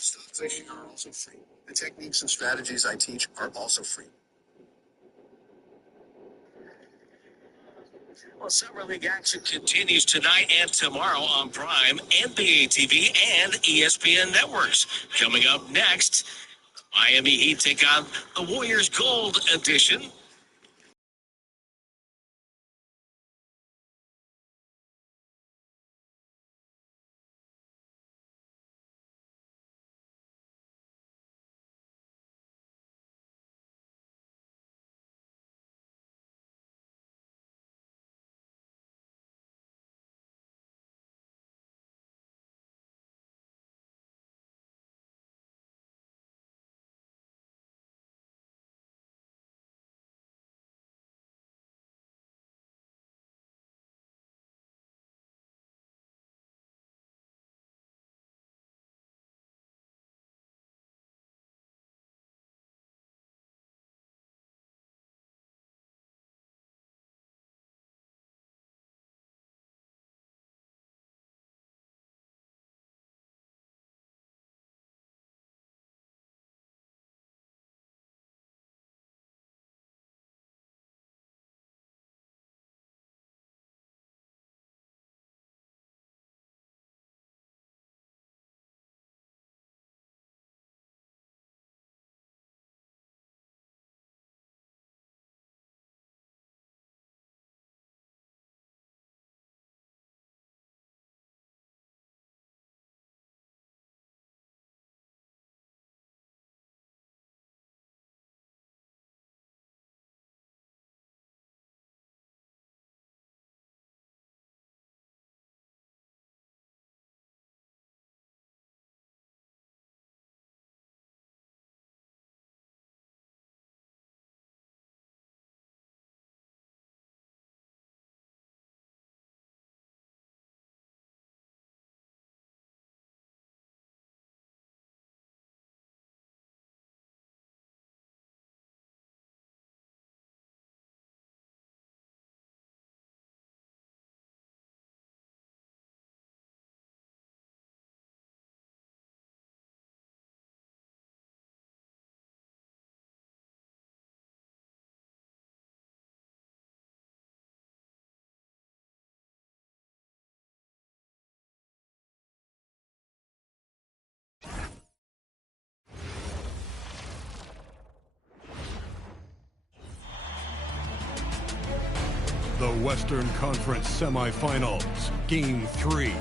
Stock fishing are also free. The techniques and strategies I teach are also free. Well, Summer League action continues tonight and tomorrow on Prime, NBA TV, and ESPN networks. Coming up next, Miami Heat take on the Warriors Gold Edition. The Western Conference Semifinals, Game 3.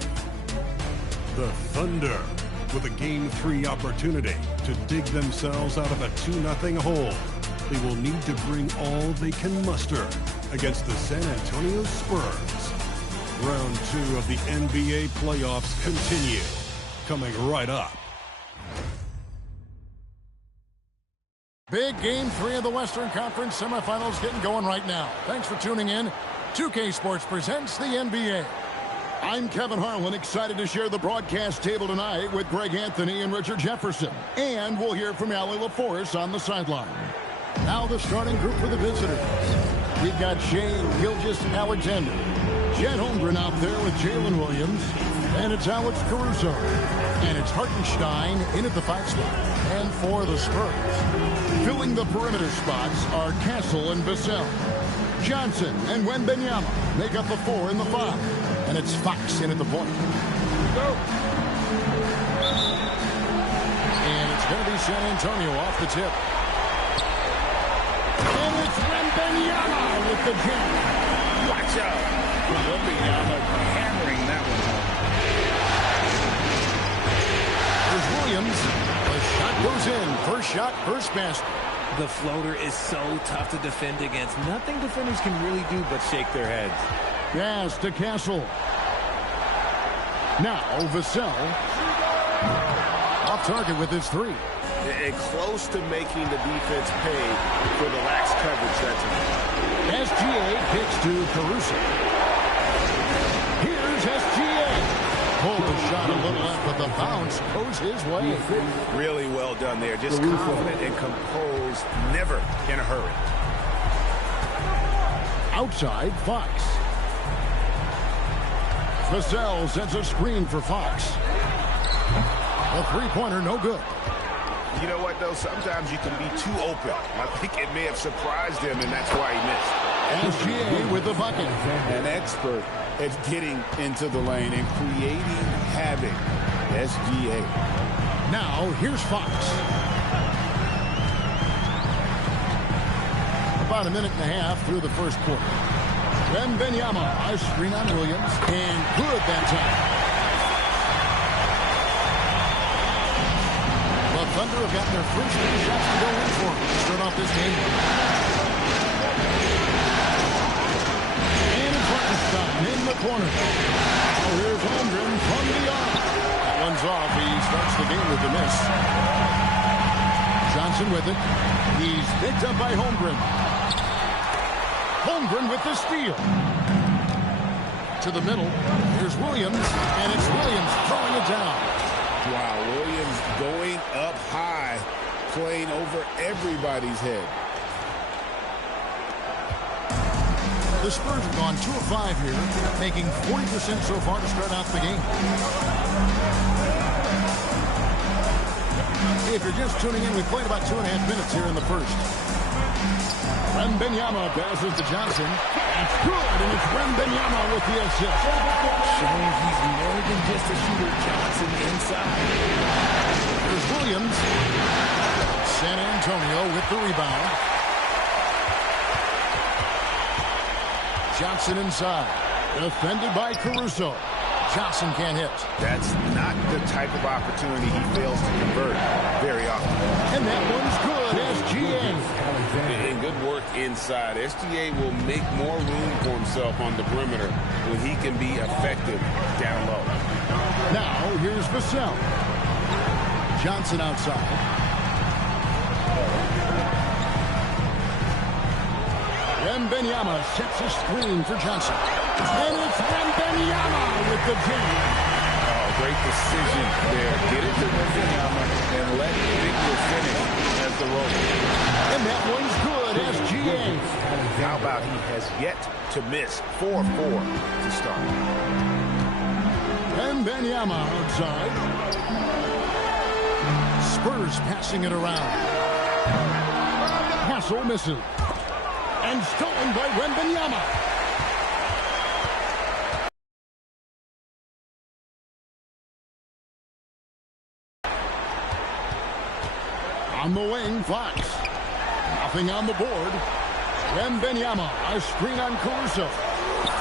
The Thunder, with a Game 3 opportunity to dig themselves out of a 2-0 hole. They will need to bring all they can muster against the San Antonio Spurs. Round 2 of the NBA playoffs continue, coming right up. Big Game 3 of the Western Conference Semifinals getting going right now. Thanks for tuning in. 2K Sports presents the NBA. I'm Kevin Harlan, excited to share the broadcast table tonight with Greg Anthony and Richard Jefferson. And we'll hear from Allie LaForce on the sideline. Now the starting group for the visitors. We've got Shane Gilgeous-Alexander, Chet Holmgren out there with Jalen Williams, and it's Alex Caruso. And it's Hartenstein in at the 5 spot. And for the Spurs, filling the perimeter spots are Castle and Vassell. Johnson and Wembanyama make up the 4 and the 5. And it's Fox in at the point. Go. And it's going to be San Antonio off the tip. And it's Wembanyama with the jam. Watch out. Wembanyama hammering that one home. There's Williams. The shot goes in. First shot, first basket. The floater is so tough to defend against. Nothing defenders can really do but shake their heads. Pass to Castle. Now Vassell. Off target with his 3. And close to making the defense pay for the lax coverage that time. SGA kicks to Caruso. Here's SGA. Pulled the shot a little left, but the bounce goes his way. Really well done there. Just confident and composed, never in a hurry. Outside, Fox. Vassell sends a screen for Fox. A three-pointer, no good. You know what, though? Sometimes you can be too open. I think it may have surprised him, and that's why he missed. SGA with the bucket. An expert at getting into the lane and creating havoc. SGA. Now, here's Fox. About a minute and a half through the first quarter. Wembanyama, a screen on Williams, and good that time. The Thunder have got their first 3 shots to go in for to start off this game. And it's Hartenstein in the corner. Now here's Holmgren from the arc. That one's off. He starts the game with the miss. Johnson with it. He's picked up by Holmgren. Holmgren with the steal. To the middle. Here's Williams. And it's Williams throwing it down. Wow, Williams going up high, playing over everybody's head. The Spurs have gone 2 of 5 here, making 40% so far to start out the game. If you're just tuning in, we played about 2.5 minutes here in the first. Wembanyama passes to Johnson. That's good, and it's Wembanyama with the assist. Showing he's more than just a shooter. Johnson inside. Here's Williams. San Antonio with the rebound. Johnson inside. Defended by Caruso. Johnson can't hit. That's not the type of opportunity he fails to convert very often. And that one's good. SGA. And good work inside. SGA will make more room for himself on the perimeter when he can be effective down low. Now, here's Vassell. Johnson outside. Wembanyama sets a screen for Johnson. And it's Wembanyama with the jam. Oh, great decision there. Get it to Wembanyama and let Victor finish as the roller. And that one's good, SGA. How about he has yet to miss 4-4 to start. Wembanyama outside. Spurs passing it around. Hassel misses. And stolen by Wembanyama. On the wing, Fox. Nothing on the board. Wembanyama, a screen on Caruso.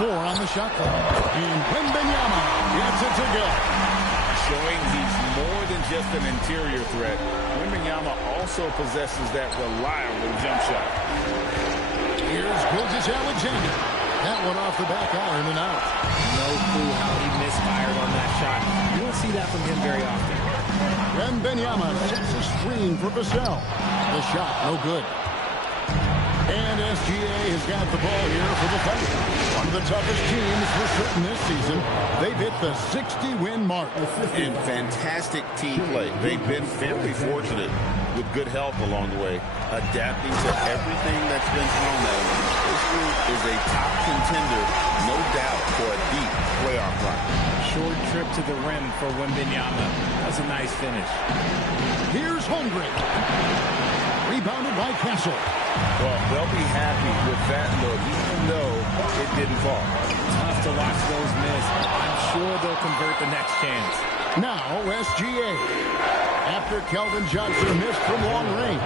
4 on the shot clock. And Wembanyama gets it to go. Showing he's more than just an interior threat. Wembanyama also possesses that reliable jump shot. Here's Gilgeous-Alexander. That one off the back iron and out. No clue how he misfired on that shot. You don't see that from him very often. Wembanyama sets a screen for Vassell. The shot, no good. And SGA has got the ball here for the Thunder. One of the toughest teams for certain this season. They've hit the 60-win mark. And fantastic team play. They've been very fortunate with good help along the way, adapting to everything that's been thrown at them. This group is a top contender, no doubt, for a deep playoff run. Short trip to the rim for Wembanyama. That's a nice finish. Here's Holmgren. Rebounded by Castle. Well, they'll be happy with that look, even though it didn't fall. Tough to watch those miss. I'm sure they'll convert the next chance. Now, SGA. After Keldon Johnson missed from long range.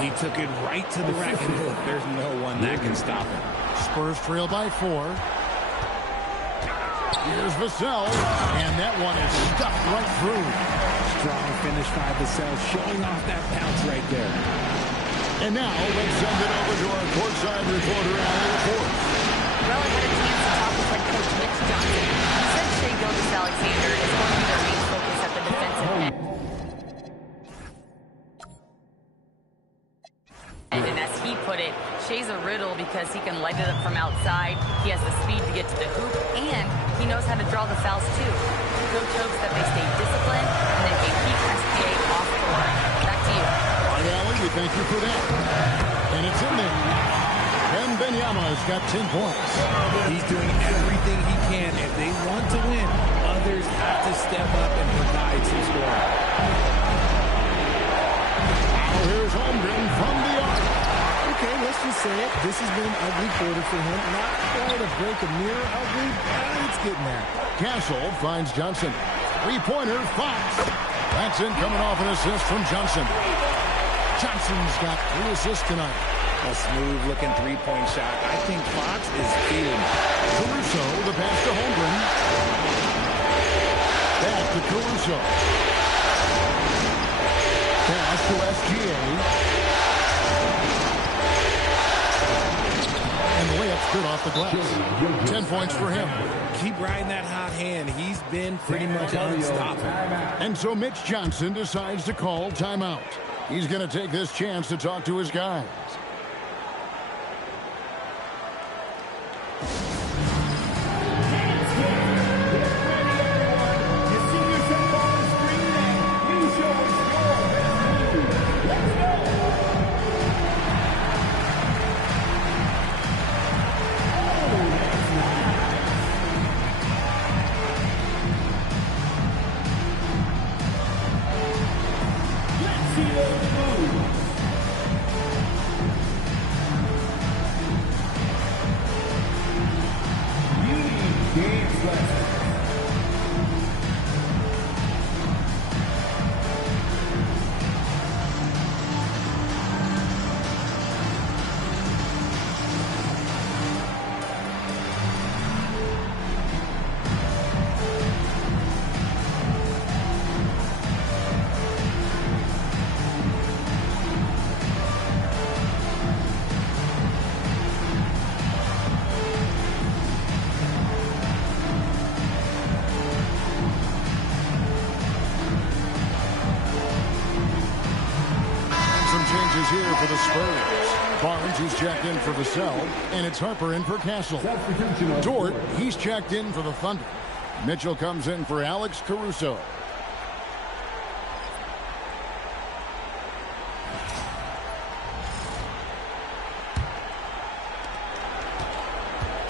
He took it right to the rack and hook. There's no one that can stop him. Spurs trail by 4. Here's Vassell. And that one is stuffed right through. Strong finish by Vassell, showing off that bounce right there. And now, let's send it over to our courtside reporter, Allie LaForce. Well, I had a chance to talk with head coach Mitch Johnson. He said Shai Gilgeous-Alexander is going to be their main focus at the defensive end. And as he put it, Shai's a riddle because he can light it up from outside, he has the speed to get to the hoop, and he knows how to draw the fouls too. Coach hopes that they stay disciplined and that they keep SGA off the line. Back to you. All right, Allie, we thank you for that. And it's in there. Wembanyama has got 10 points. He's doing everything he can if they want to win. Panthers have to step up and provide some scoring. Now here's Holmgren from the arc. Okay, let's just say it. This has been an ugly quarter for him. Not quite a break of mirror ugly, but it's getting there. Castle finds Johnson. Three-pointer, Fox. That's in, coming off an assist from Johnson. Johnson's got 3 assists tonight. A smooth-looking three-point shot. I think Fox is feeling it. Caruso, the pass to Holmgren. Back to Caruso. Pass to SGA. And the layup's good off the glass. 10 points for him. Keep riding that hot hand. He's been pretty much unstoppable. And so Mitch Johnson decides to call timeout. He's going to take this chance to talk to his guys. Here for the Spurs. Barnes, who's checked in for Vassell, and it's Harper in for Castle. Dort, he's checked in for the Thunder. Mitchell comes in for Alex Caruso.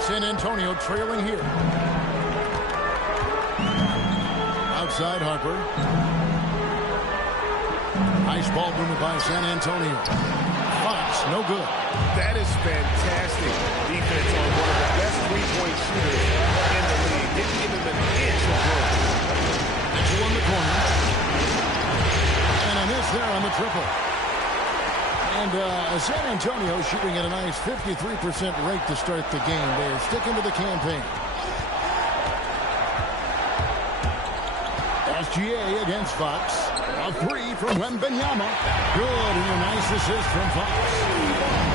San Antonio trailing here. Outside Harper. Nice ball movement by San Antonio. Fox, no good. That is fantastic defense on one of the best three-point shooters in the league. Didn't give him an inch of room. Mitchell in the corner. And a miss there on the triple. And San Antonio shooting at a nice 53% rate to start the game. They're sticking to the campaign. SGA against Fox. A 3 from Wembanyama. Good, and a nice assist from Fox.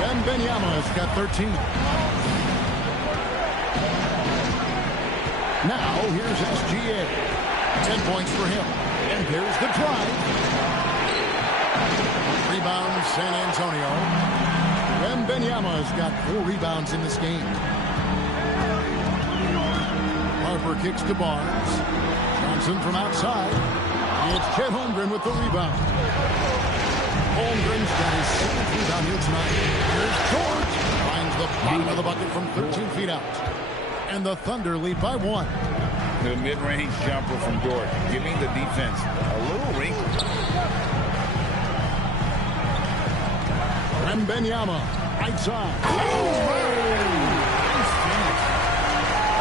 Wembanyama's got 13. Now, here's SGA. 10 points for him. And here's the drive. Rebound, San Antonio. Wembanyama's got 4 rebounds in this game. Harper kicks to Barnes. Johnson from outside. It's Chet Holmgren with the rebound. Holmgren's got his 7th rebound here tonight. Here's George. Finds the bottom of the bucket from 13 feet out. And the Thunder lead by 1. The mid-range jumper from Dort, giving the defense a little wrinkle. Wembanyama, right side.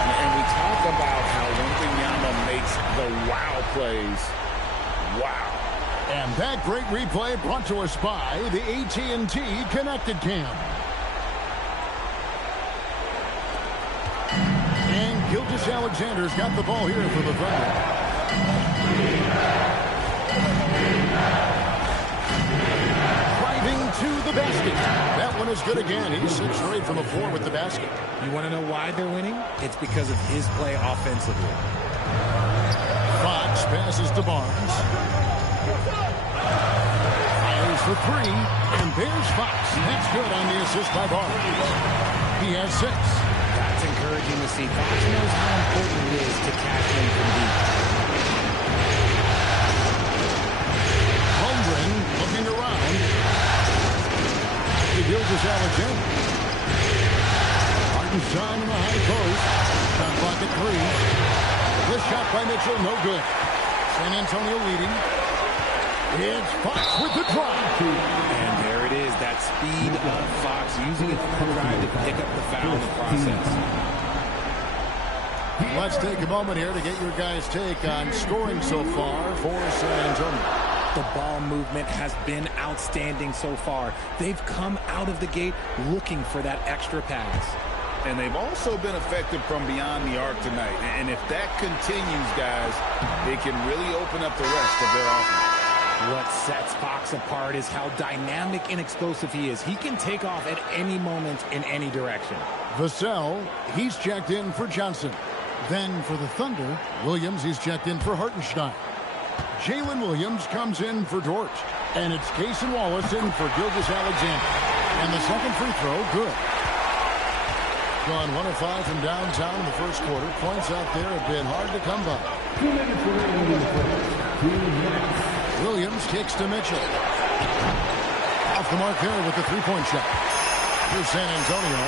And we talk about how Wembanyama makes the wow plays. Wow. And that great replay brought to us by the AT&T Connected Cam. And Gilgeous-Alexander's got the ball here for the Thunder. Driving to the basket. That one is good again. He's 6 straight from the floor with the basket. You want to know why they're winning? It's because of his play offensively. Fox passes to Barnes. Fires for 3, and there's Fox. That's good on the assist by Barnes. He has 6. That's encouraging to see. Fox knows how important it is to cash in from deep. Holmgren looking around. To Gilgeous-Alexander. Hartenstein in the high post. Shot clock at 3. The shot by Mitchell, no good. San Antonio leading. It's Fox with the drive. And there it is, that speed of Fox, using it for drive to pick up the foul in the process. Let's take a moment here to get your guys' take on scoring so far for San Antonio. The ball movement has been outstanding so far. They've come out of the gate looking for that extra pass. And they've also been effective from beyond the arc tonight. And if that continues, guys, they can really open up the rest of their offense. What sets Fox apart is how dynamic and explosive he is. He can take off at any moment in any direction. Vassell, he's checked in for Johnson. Then for the Thunder, Williams, he's checked in for Hartenstein. Jalen Williams comes in for Dort. And it's Cason Wallace in for Gilgeous-Alexander. And the second free throw, good. Gone 1 of 5 from downtown in the first quarter. Points out there have been hard to come by. Williams kicks to Mitchell. Off the mark there with the three-point shot. Here's San Antonio.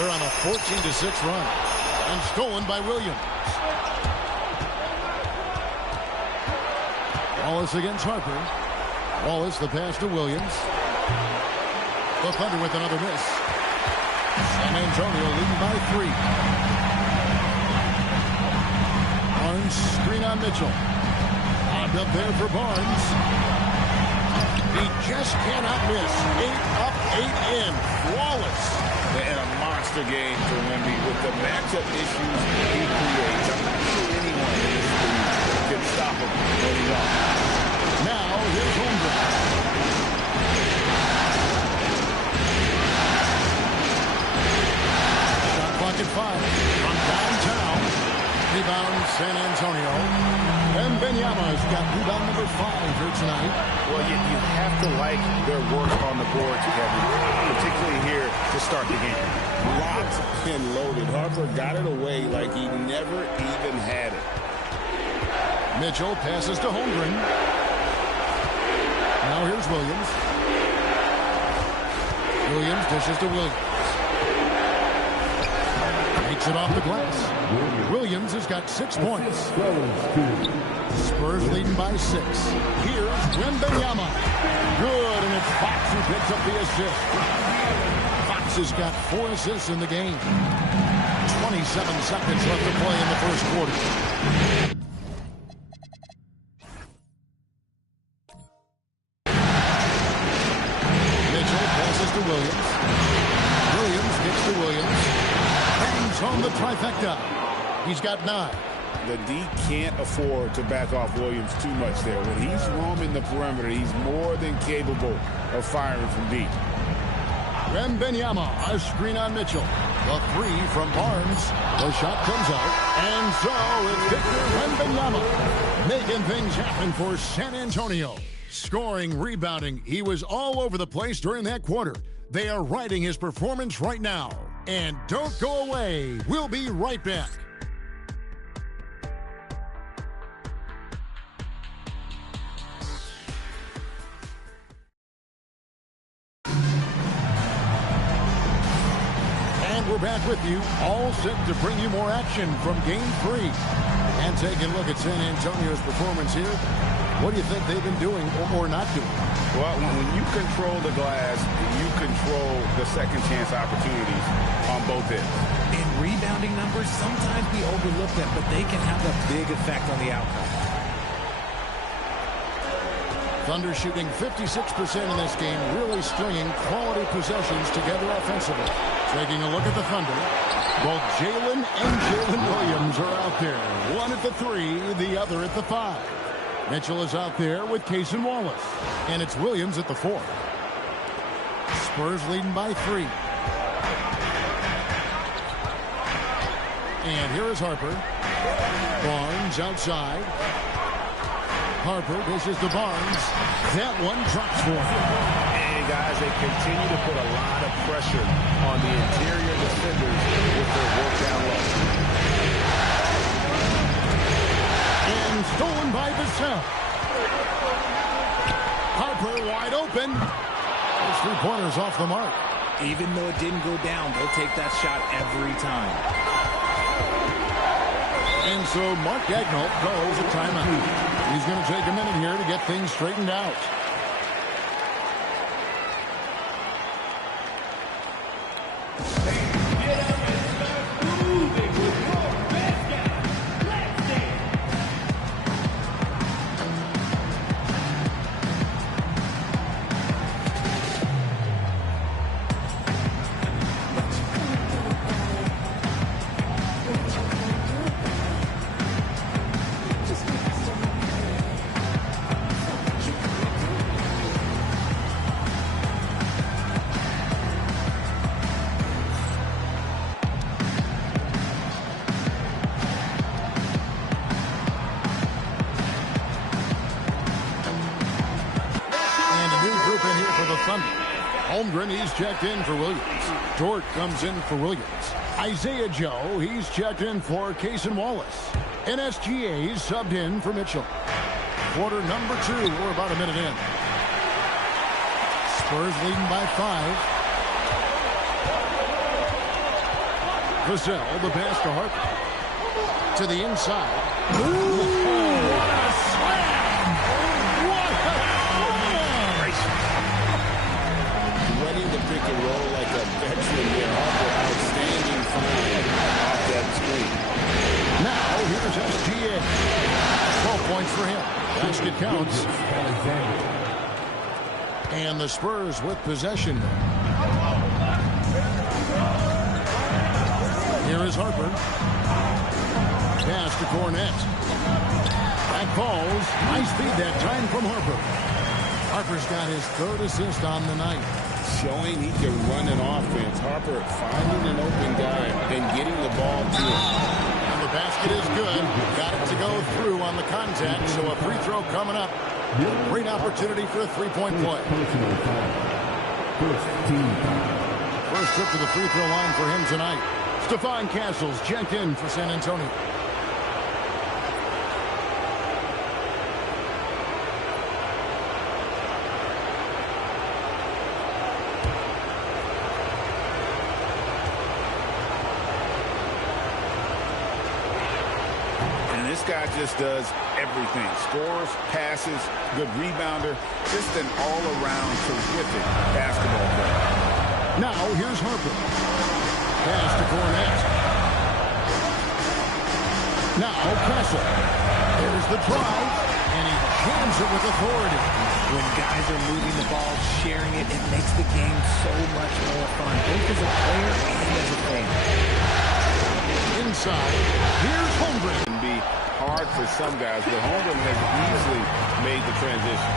They're on a 14-6 run. And stolen by Williams. Wallace against Harper. Wallace the pass to Williams. The Thunder with another miss. San Antonio leading by 3. Barnes screen on Mitchell. Lobbed up there for Barnes. He just cannot miss. 8 up, 8 in. Wallace. And a monster game for Wemby with the matchup issues he creates. I'm not sure anyone in this league can stop him when he's on. Now here's Holmgren. Shot clock at 5 from downtown. Rebound San Antonio. And Wembanyama's got rebound number 5 here tonight. Well, you have to like their work on the boards, Kevin, particularly here to start the game. Locked and loaded. Harper got it away like he never even had it. Mitchell passes to Holmgren. Now here's Williams. Williams dishes to Williams. Takes it off the glass. Williams has got 6 points. Spurs leading by 6. Here's Wembanyama. Good, and it's Fox who picks up the assist. Fox has got 4 assists in the game. 27 seconds left to play in the first quarter. Mitchell passes to Williams. Williams kicks to Williams. Bangs home the trifecta. He's got 9. The D can't afford to back off Williams too much there. When he's roaming the perimeter, he's more than capable of firing from deep. Wembanyama, a screen on Mitchell. The 3 from Barnes. The shot comes out. And so it's Victor Wembanyama making things happen for San Antonio. Scoring, rebounding. He was all over the place during that quarter. They are riding his performance right now. And don't go away. We'll be right back. We're back with you, all set to bring you more action from Game 3. And taking a look at San Antonio's performance here. What do you think they've been doing or not doing? Well, when you control the glass, you control the second chance opportunities on both ends. And rebounding numbers, sometimes we overlook them, but they can have a big effect on the outcome. Thunder shooting 56% in this game, really stringing quality possessions together offensively. Taking a look at the Thunder. Both Jalen and Jalen Williams are out there. One at the 3, the other at the 5. Mitchell is out there with Cason Wallace. And it's Williams at the 4. Spurs leading by 3. And here is Harper. Barnes outside. Harper dishes to Barnes. That one drops for him. And guys, they continue to put a lot of pressure on the interior defenders with their work down low. And stolen by Vassell. Harper wide open. His 3-pointers off the mark. Even though it didn't go down, they'll take that shot every time. And so Mark Daigneault calls a timeout. He's going to take a minute here to get things straightened out. Holmgren, he's checked in for Williams. Dort comes in for Williams. Isaiah Joe, he's checked in for Cason Wallace. And SGA's subbed in for Mitchell. Quarter number 2, we're about a minute in. Spurs leading by 5. Vassell, the pass to Harper. To the inside. Ooh, what a slam! What a ready to pick and roll like a veteran there. Harper, outstanding find off that screen. Now, here's SGA. 12 points for him. Basket counts. And the Spurs with possession. Here is Harper. Pass to Cornette. Back falls. Nice feed that time from Harper. Harper's got his 3rd assist on the night. Showing he can run an offense. Harper finding an open guy and getting the ball to him. And the basket is good. Got it to go through on the contact, so a free throw coming up. Great opportunity for a three-point play. First trip to the free throw line for him tonight. Stephon Castles checked in for San Antonio. This guy just does everything. Scores, passes, good rebounder, just an all-around terrific basketball player. Now, here's Harper. Pass to Cornette. Now, Kessel. There's the drive, and he jams it with authority. When guys are moving the ball, sharing it, it makes the game so much more fun, both as a player and as a fan. Inside, here's Holmgren. It can be hard for some guys, but Holmgren has easily made the transition.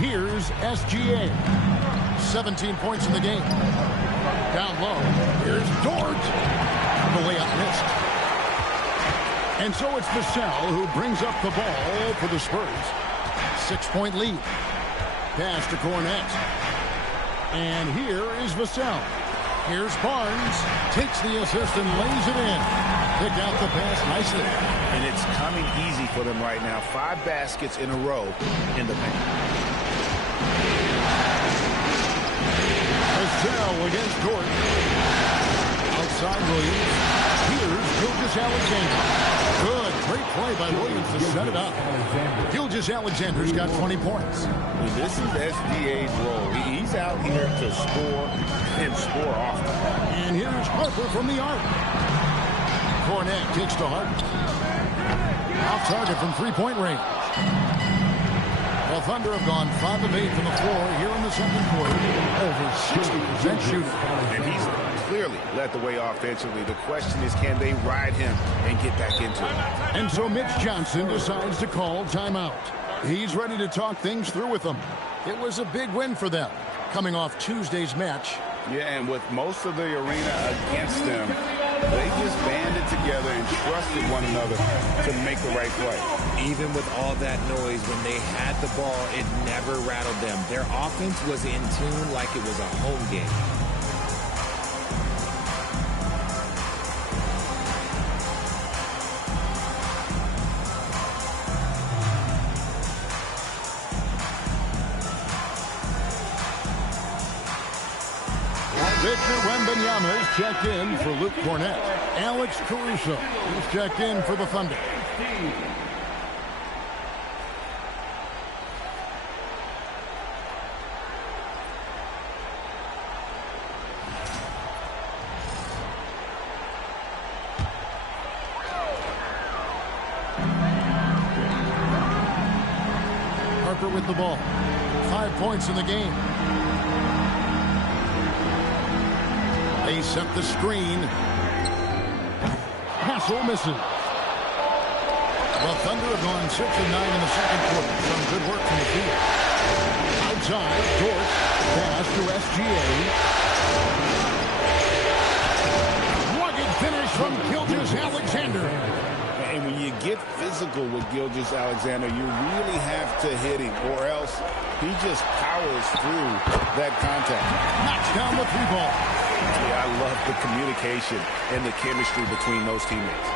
Here's SGA. 17 points in the game. Down low. Here's Dort. The layup missed. And so it's Vassell who brings up the ball for the Spurs. 6-point lead. Pass to Cornette. And here is Vassell. Here's Barnes. Takes the assist and lays it in. Picked out the pass nicely. And it's coming easy for them right now. 5 baskets in a row in the paint. Vassell against Dort. Outside Williams. Here's Gilgeous-Alexander. Good. Great play by Williams to set it up. Gilgeous-Alexander's got 20 points. Well, this is SGA's role. He's out here to score and score often. And here's Harper from the arc. Cornette kicks to Harper. Off target from three-point range. The Thunder have gone 5 of 8 from the floor here in the second quarter. Over 60% shooting. And he's clearly led the way offensively. The question is, can they ride him and get back into it? And so Mitch Johnson decides to call timeout. He's ready to talk things through with them. It was a big win for them, coming off Tuesday's match. Yeah, and with most of the arena against them, they just banded together and trusted one another to make the right play. Even with all that noise, when they had the ball, it never rattled them. Their offense was in tune like it was a home game. Victor Wembanyama is checked in for Luke Cornett. Alex Caruso is checked in for the Thunder. Harper with the ball. 5 points in the game. They set the screen. Hassel misses. The Thunder have gone 6 of 9 in the second quarter. Some good work from the field. Outside, Dort. Pass to SGA. Rugged finish from Gilgeous-Alexander. And when you get physical with Gilgeous-Alexander, you really have to hit him, or else he just powers through that contact. Knocks down the 3-ball. Yeah, I love the communication and the chemistry between those teammates.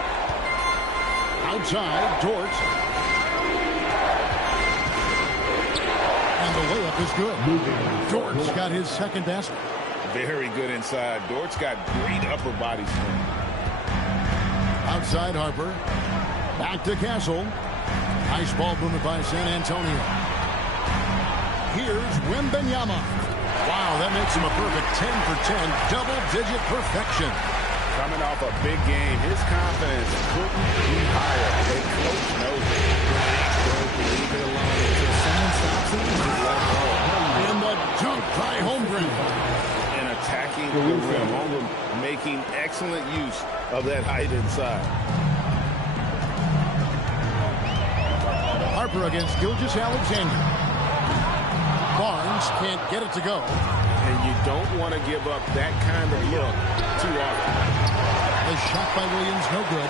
Outside, Dort. And the layup is good. Dort's got his second basket. Very good inside. Dort's got great upper body strength. Outside Harper. Back to Castle. Nice ball movement by San Antonio. Here's Wembanyama. Wow, that makes him a perfect 10 for 10. Double-digit perfection. Coming off a big game, his confidence couldn't be higher. The coach knows it. Leave it alone until someone stops him. Just let him go. And the dunk by Holmgren. And attacking the rim. Holmgren making excellent use of that height inside. Harper against Gilgeous-Alexander. Barnes can't get it to go. And you don't want to give up that kind of look too often. The shot by Williams, no good.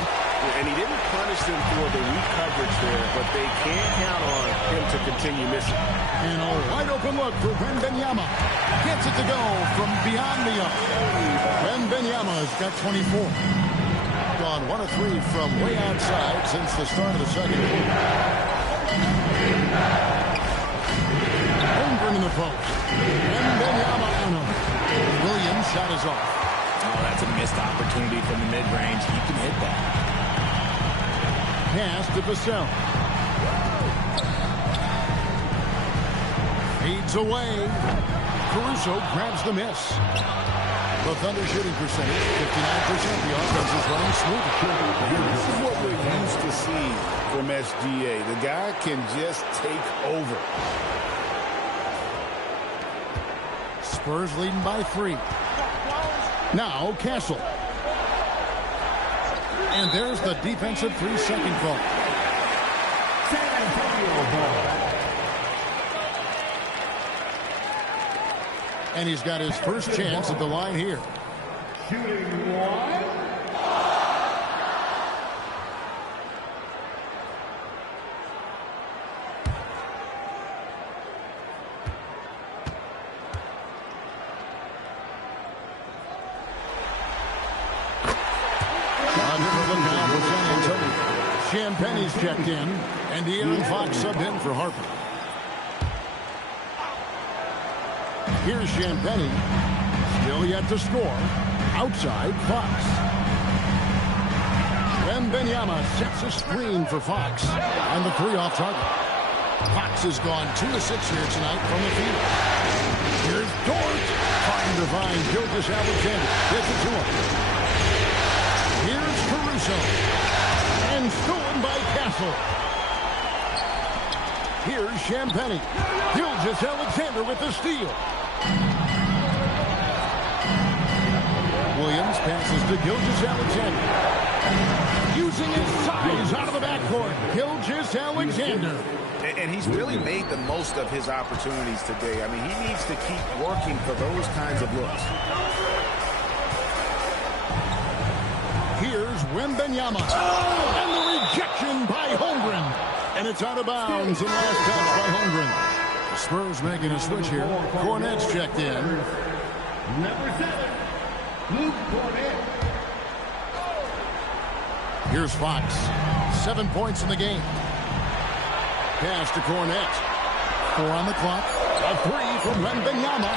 And he didn't punish them for the weak coverage there, but they can't count on him to continue missing. And a wide open look for Wembanyama. Gets it to go from beyond the arc. Wembanyama's got 24. Gone 1 of 3 from way outside since the start of the second quarter. Holmgren in the post. Wembanyama on him. Williams shot is off. Oh, that's a missed opportunity from the mid-range. He can hit that. Pass to Vassell. Feeds away. Caruso grabs the miss. The Thunder shooting percentage, 59%. The offense is running smooth. This is what we're used to seeing from SGA. The guy can just take over. Spurs leading by 3. Now Castle. And there's the defensive 3-second call. San Antonio ball. And he's got his first chance at the line here. Shooting one. Champagne's checked in, and De'Aaron Fox subbed in for Harper. Here's Champagne, still yet to score. Outside, Fox. Wembanyama sets a screen for Fox, and the 3 off target. Fox has gone 2 of 6 here tonight from the field. Here's Dort, trying to find Gilgeous-Alexander. Gets it to him. Here's Caruso. And stolen by Castle. Here's Champagne. Gilgeous-Alexander with the steal. Williams passes to Gilgeous-Alexander. Using his size out of the backcourt. Gilgeous-Alexander. And he's really made the most of his opportunities today. I mean, he needs to keep working for those kinds of looks. Here's Wembanyama. And the rejection by Holmgren. And it's out of bounds and last touch by Holmgren. The Spurs making a switch here. Cornett's checked in. Number 7, Luke Cornett. Here's Fox. 7 points in the game. Pass to Cornett. 4 on the clock. A 3 from Wembanyama.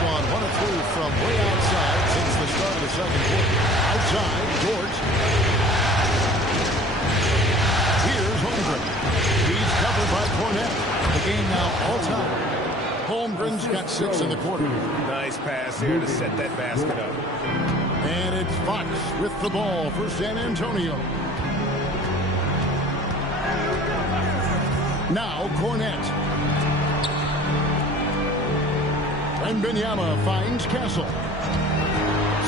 gone 1 of 3 from way outside since the start of the second quarter. Outside, George. Here's Holmgren. He's covered by Cornette. The game now all tied. Holmgren's got 6 in the quarter. Nice pass here to set that basket up. And it's Fox with the ball for San Antonio. Now Cornette. Wembanyama finds Castle.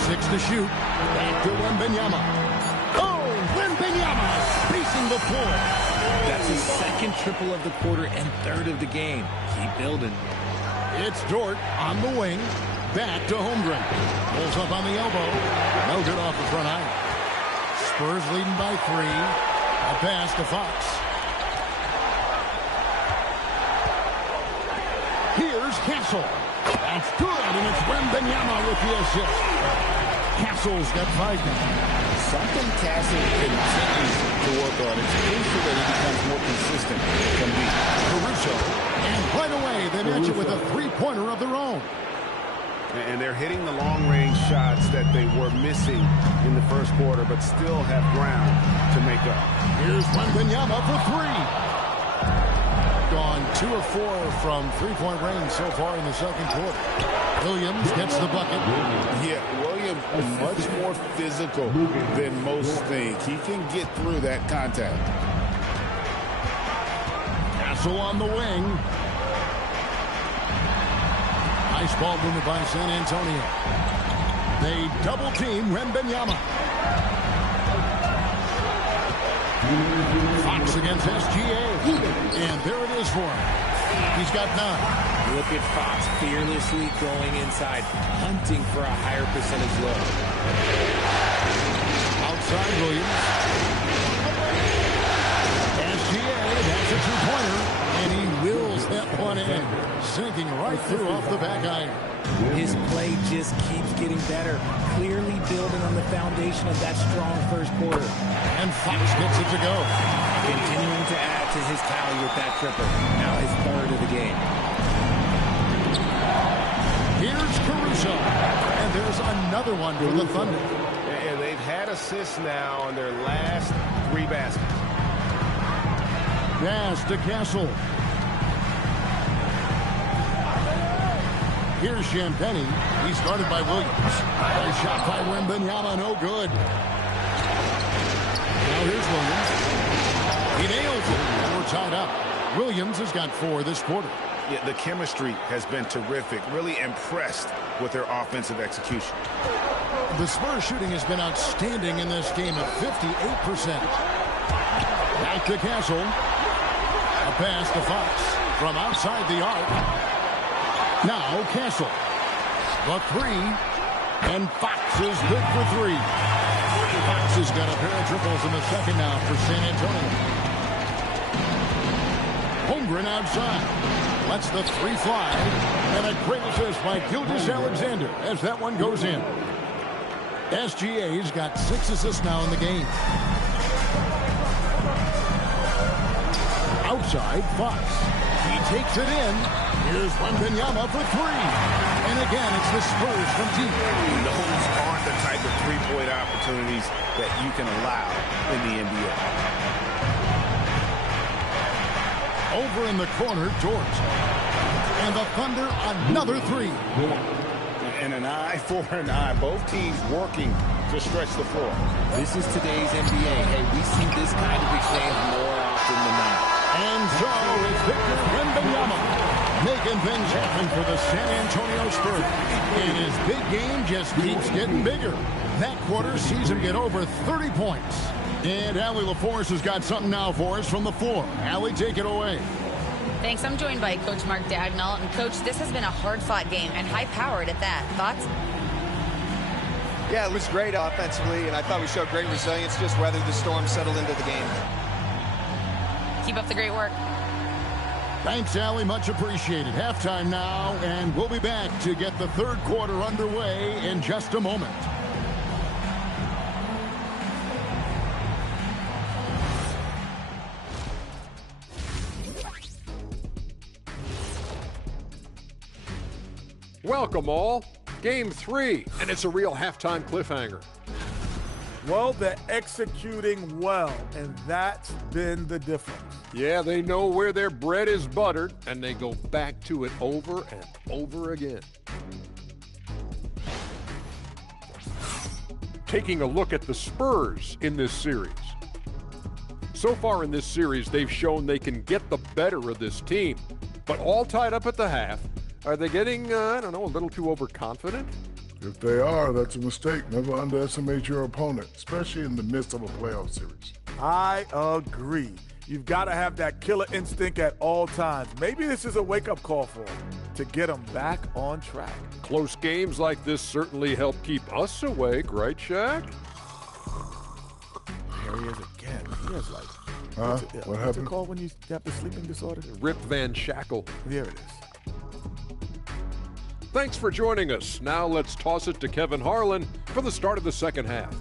6 to shoot. Back to Wembanyama. Oh, Wembanyama spacing the floor. That's his second triple of the quarter and third of the game. Keep building. It's Dort on the wing. Back to Holmgren. Pulls up on the elbow. No good off the front iron. Spurs leading by 3. A pass to Fox. Here's Castle. That's good, and it's Wembanyama with the assist. Castle's got 5 now. Something Castle continues to work on. It's crucial that he becomes more consistent from deep. Caruso. And right away, they match it with a three-pointer of their own. And they're hitting the long-range shots that they were missing in the first quarter, but still have ground to make up. Here's Wembanyama for 3. Gone 2 of 4 from three-point range so far in the second quarter. Williams gets the bucket. Yeah, Williams is much more physical than most think. He can get through that contact. Castle on the wing. Nice ball movement by San Antonio. They double-team Wembanyama. Fox against SGA. And there it is for him. He's got 9. Look at Fox fearlessly going inside, hunting for a higher percentage look. Outside Williams. SGA, that's a two-pointer. And he wills that one in. Sinking right through off the back iron. His play just keeps getting better. Clearly building on the foundation of that strong first quarter. And Fox gets it to go. Continuing to add to his tally with that triple. Now his third of the game. Here's Caruso. And there's another one for the Thunder. And they've had assists now on their last 3 baskets. Pass to Castle. Here's Champagny. He's guarded by Williams. Nice shot by Wembanyama, no good. Now here's Williams. He nails it. We're tied up. Williams has got 4 this quarter. Yeah, the chemistry has been terrific. Really impressed with their offensive execution. The Spurs shooting has been outstanding in this game at 58%. Back to Castle. A pass to Fox from outside the arc. Now Castle. The 3. And Fox is good for 3. Fox has got a pair of triples in the second now for San Antonio. Holmgren outside. Lets the 3 fly. And a great assist by Gilgeous-Alexander as that one goes in. SGA's got 6 assists now in the game. Outside, Fox. He takes it in. Here's Wembanyama for 3. And again, it's the Spurs from deep. Those aren't the type of three-point opportunities that you can allow in the NBA. Over in the corner, George. And the Thunder, another 3. And an eye for an eye. Both teams working to stretch the floor. This is today's NBA. Hey, we see this kind of exchange more often than not. And so it's Victor Wembanyama making things happen for the San Antonio Spurs. And his big game just keeps getting bigger. That quarter sees him get over 30 points. And Allie LaForce has got something now for us from the floor. Allie, take it away. Thanks. I'm joined by Coach Mark Dagnall. And, Coach, this has been a hard-fought game and high-powered at that. Thoughts? Yeah, it was great offensively, and I thought we showed great resilience, just weathered the storm, settled into the game. Keep up the great work. Thanks, Allie. Much appreciated. Halftime now, and we'll be back to get the third quarter underway in just a moment. Welcome all. Game 3, and it's a real halftime cliffhanger. Well, they're executing well, and that's been the difference. Yeah, they know where their bread is buttered, and they go back to it over and over again. Taking a look at the Spurs in this series. So far in this series, they've shown they can get the better of this team, but all tied up at the half. Are they getting, I don't know, a little too overconfident? If they are, that's a mistake. Never underestimate your opponent, especially in the midst of a playoff series. I agree. You've got to have that killer instinct at all times. Maybe this is a wake-up call for them to get them back on track. Close games like this certainly help keep us awake, right, Shaq? There he is again. He has like, what what's happened? it called when you have the sleeping disorder? Rip Van Shackle. There it is. Thanks for joining us. Now let's toss it to Kevin Harlan for the start of the second half.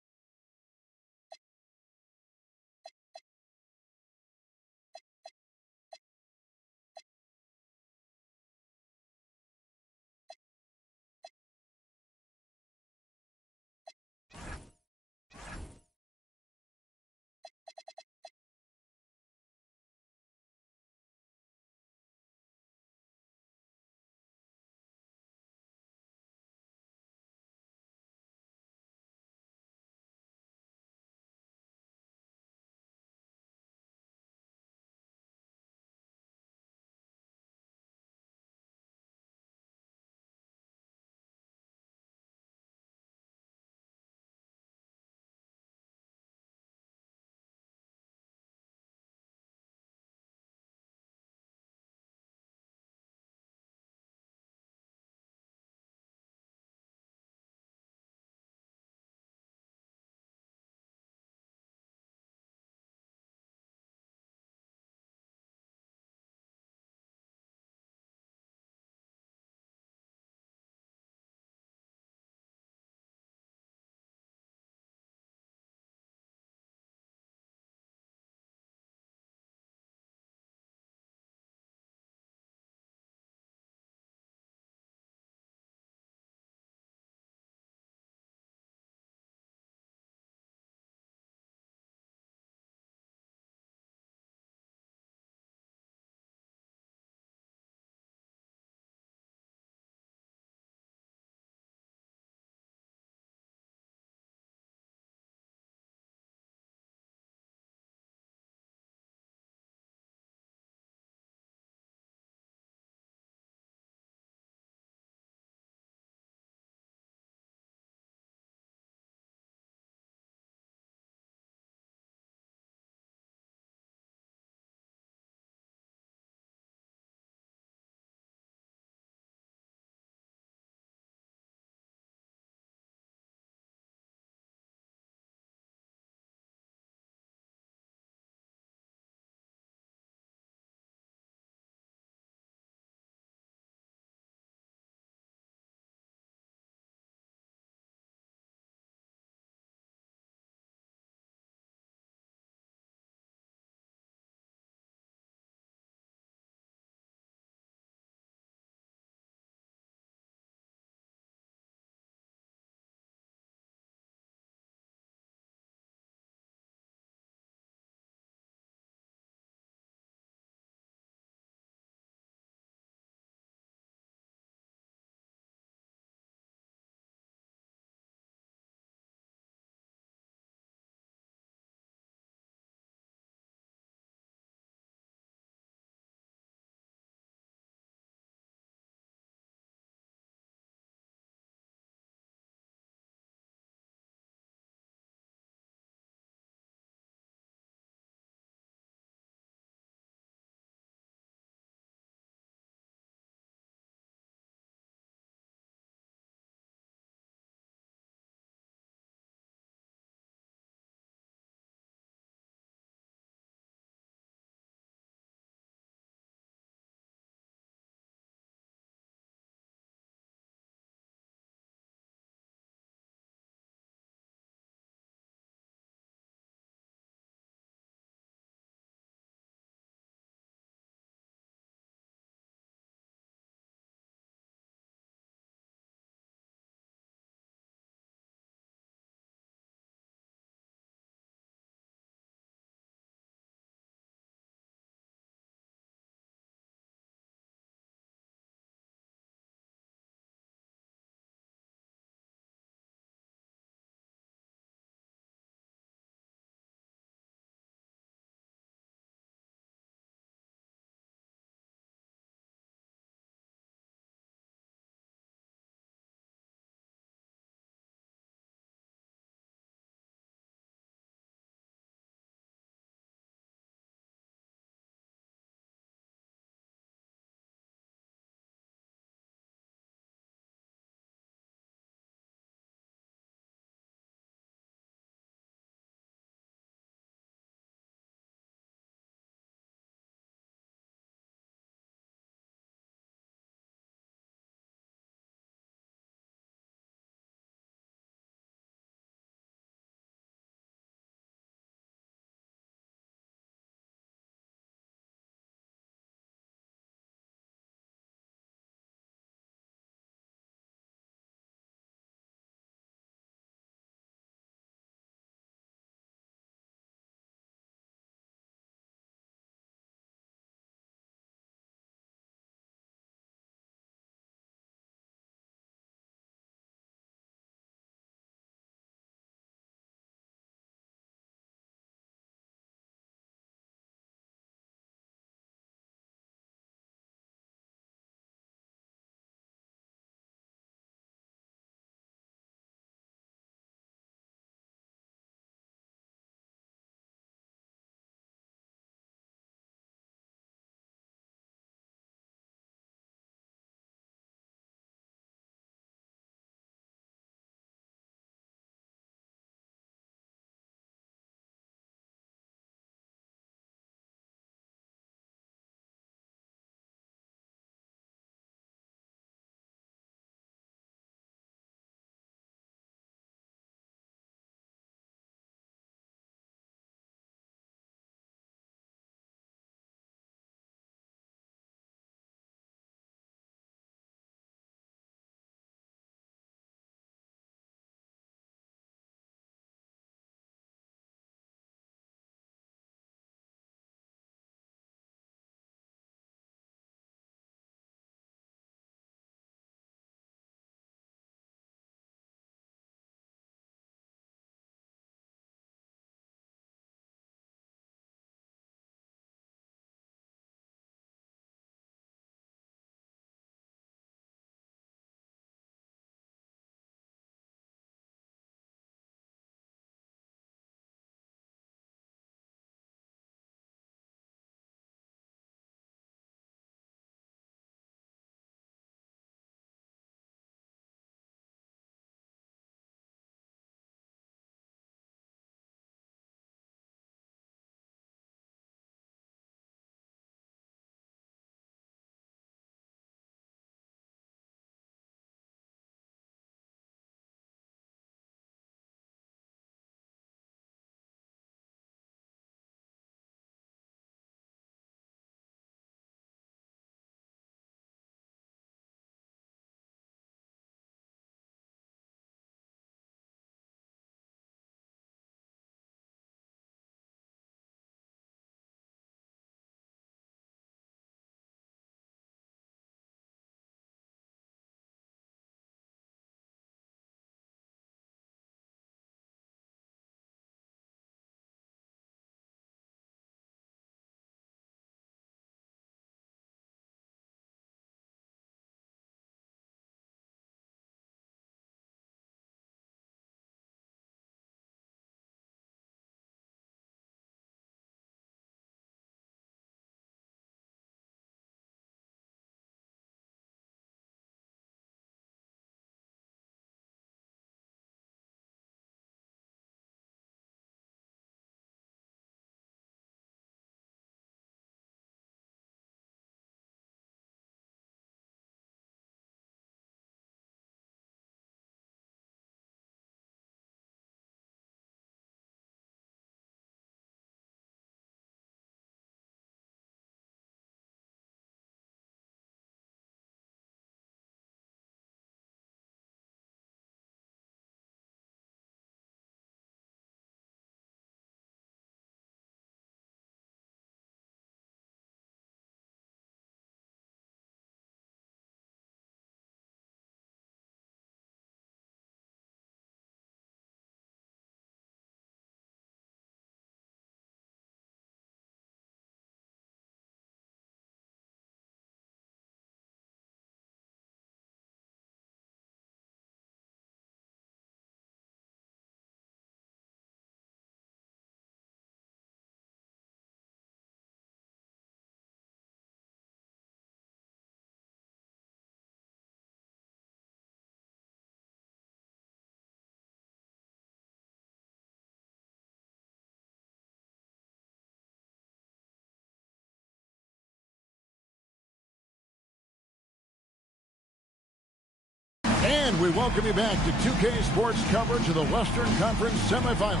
And we welcome you back to 2K Sports coverage of the Western Conference semifinals.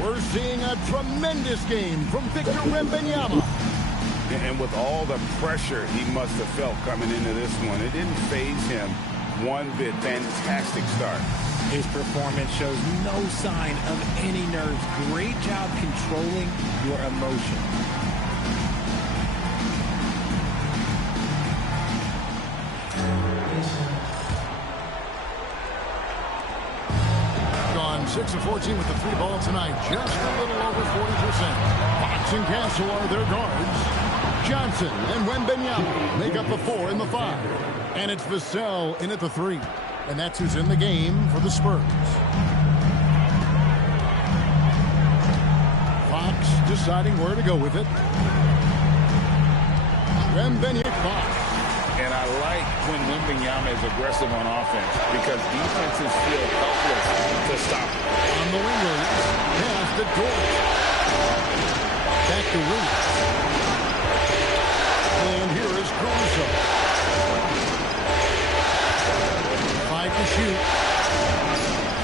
We're seeing a tremendous game from Victor Wembanyama. And with all the pressure he must have felt coming into this one, it didn't faze him one bit. Fantastic start. His performance shows no sign of any nerves. Great job controlling your emotions. Gone 6 of 14 with the 3 ball tonight. Just a little over 40%. Fox and Castle are their guards. Johnson and Wembanyama make up the 4 and the 5. And it's Vassell in at the 3. And that's who's in the game for the Spurs. Fox deciding where to go with it. Wembanyama. And I like when Wembanyama is aggressive on offense because defenses feel helpless to stop him. On the wing, Williams. Pass to Dort. Back to Williams. And here is Caruso. 5 to shoot.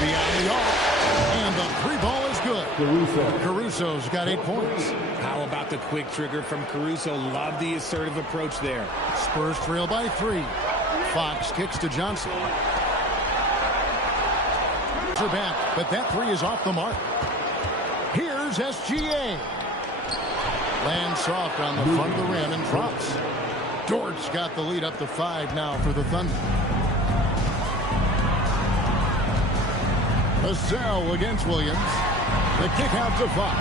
Beyond the arc. And the 3 ball is good. Caruso's got 8 points. How about the quick trigger from Caruso? Love the assertive approach there. Spurs trail by 3. Fox kicks to Johnson. Back, but that 3 is off the mark. Here's SGA. Lands soft on the front of the rim and drops. Dort's got the lead up to 5 now for the Thunder. Vassell against Williams. The kick out to Fox.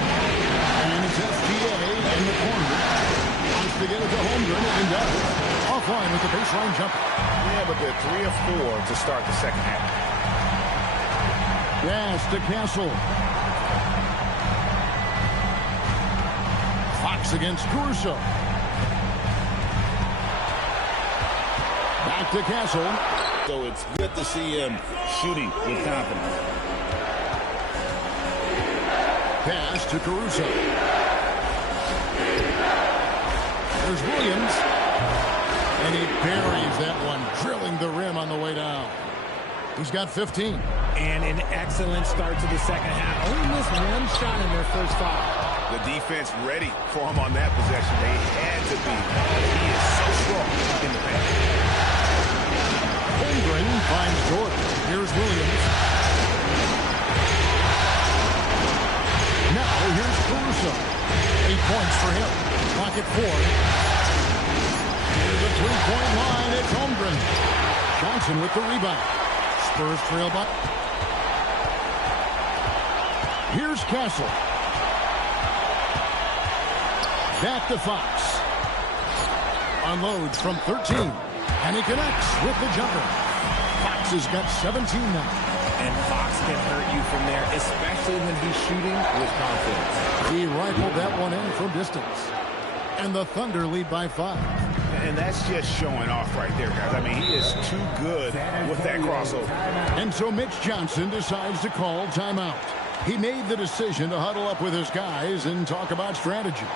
And it's SGA in the corner. Wants to get it to Holmgren and does. Offline with the baseline jumper. Yeah, but they're 3 of 4 to start the second half. Yes, to Castle. Fox against Caruso. Back to Castle. So it's good to see him shooting with confidence. Pass to Caruso. There's Williams. And he buries that one, drilling the rim on the way down. He's got 15. And an excellent start to the second half. Only missed 1 shot in their first 5. The defense ready for him on that possession. They had to be. He is so strong in the paint. Holmgren finds Jordan. Here's Williams. Now here's Caruso. 8 points for him. Clock at 4. Here's the 3-point line. It's Holmgren. Johnson with the rebound. Spurs trail by. Here's Castle. Back to Fox. Unloads from 13. And he connects with the jumper. Fox has got 17 now. And Fox can hurt you from there, especially when he's shooting with confidence. He rifled that one in from distance. And the Thunder lead by 5. And that's just showing off right there, guys. I mean, he is too good with that crossover. And so Mitch Johnson decides to call timeout. He made the decision to huddle up with his guys and talk about strategy.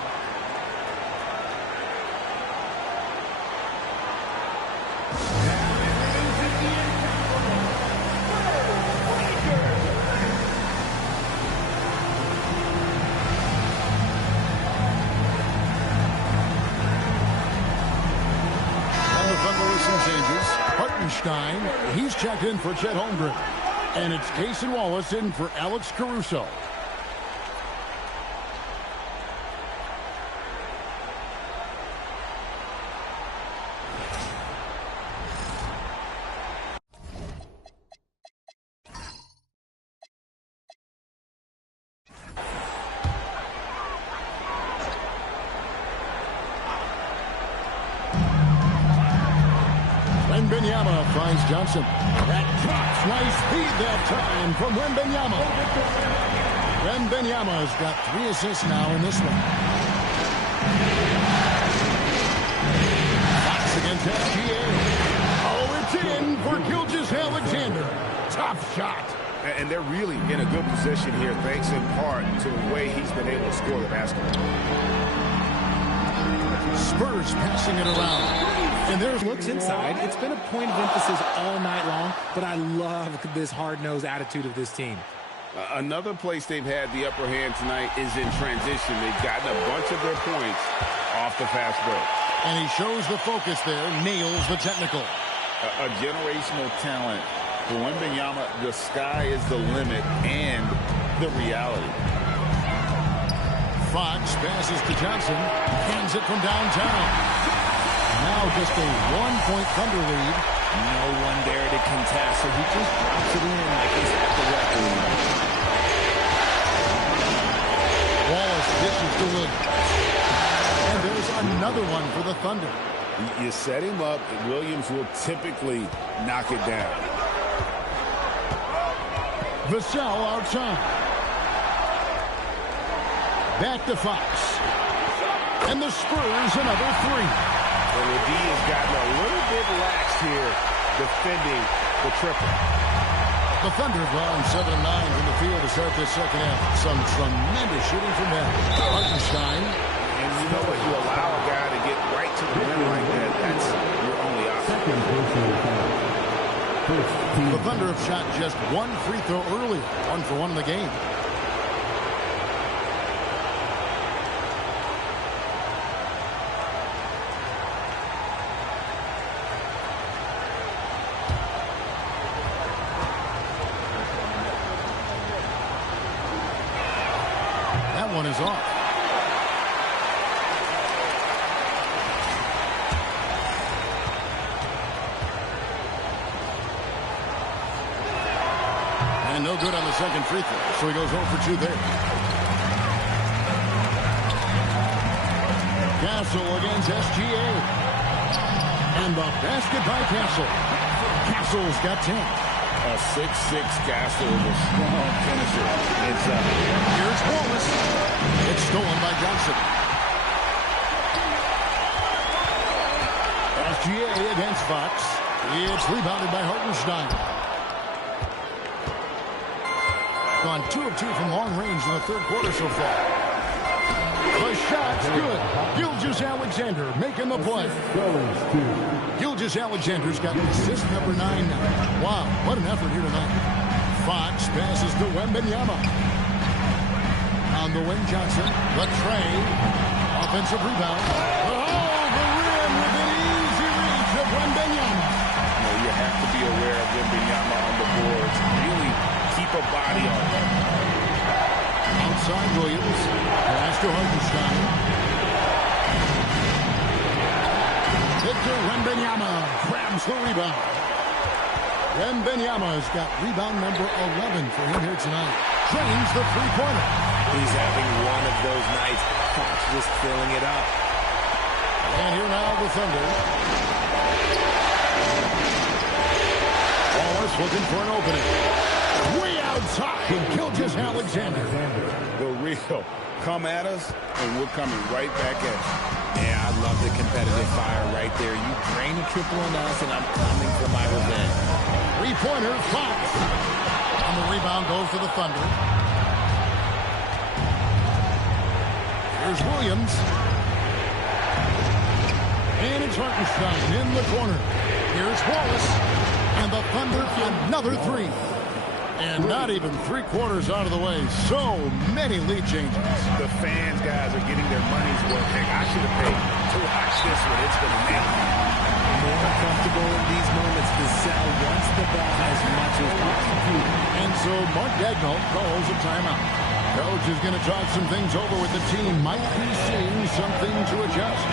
He's checked in for Chet Holmgren. And it's Cason Wallace in for Alex Caruso. Wembanyama finds Johnson. That drops. Nice feed that time from Wembanyama. Wembanyama's got 3 assists now in this one. Fox against SGA. Oh, it's in for Gilgeous-Alexander. Tough shot. And they're really in a good position here, thanks in part to the way he's been able to score the basketball. Spurs passing it around. And there's looks inside. It's been a point of emphasis all night long, but I love this hard-nosed attitude of this team. Another place they've had the upper hand tonight is in transition. They've gotten a bunch of their points off the fast break. And he shows the focus there, nails the technical. A generational talent. For Wembanyama, the sky is the limit and the reality. Fox passes to Johnson, hands it from downtown. Now just a 1-point Thunder lead. No one there to contest, so he just drops it in like he's at the record. Wallace dishes to Williams. And there's another one for the Thunder. You set him up, and Williams will typically knock it down. Vassell outside. Back to Fox. And the Spurs another three. And the D has gotten a little bit lax here defending the triple. The Thunder have gone 7-9 from the field to start this second half. Some tremendous shooting from them. Hartenstein. And you know what? You allow a guy to get right to the rim like that. That's your only option. The Thunder have shot just one free throw earlier. 1 for 1 in the game. That one is off. And no good on the second free throw, so he goes 0 for 2 there. Castle against SGA. And the basket by Castle. Castle's got 10. A 6'6" Castle is a strong finisher. Here's Wallace. It's stolen by Johnson. SGA against Fox. It's rebounded by Hartenstein. Gone 2 of 2 from long range in the third quarter so far. The shot's good. Gilgeous-Alexander making the play. Gilgeous-Alexander's got assist number 9 now. Wow, what an effort here tonight. Fox passes to Wembanyama. On the wing, Johnson. The tray. Offensive rebound. Oh, the rim with an easy reach of Wembanyama. You have to be aware of Wembanyama on the boards. Really keep a body on him. Outside Williams. Pass to Hartenstein. Victor Wembanyama grabs the rebound. Wembanyama has got rebound number 11 for him here tonight. Drains the three-pointer. He's having one of those nights. Fox just filling it up. And here now the Thunder. Wallace looking for an opening. Way outside. Gilgeous-Alexander. The real. Come at us, and we're coming right back at you. Yeah, I love the competitive fire right there. You drain a triple on us, and I'm coming for my revenge. Three-pointer, Fox. And the rebound goes to the Thunder. Here's Williams. And it's Hartenstein in the corner. Here's Wallace. And the Thunder, another three. And not even 3/4 out of the way. So many lead changes. The fans, guys, are getting their money's worth. Heck, I should have paid to watch this one. It's been amazing. More comfortable in these moments. Vassell wants the ball as much as possible. And so Mark Daigneault calls a timeout. Coach is going to talk some things over with the team. Might be seeing something to adjust.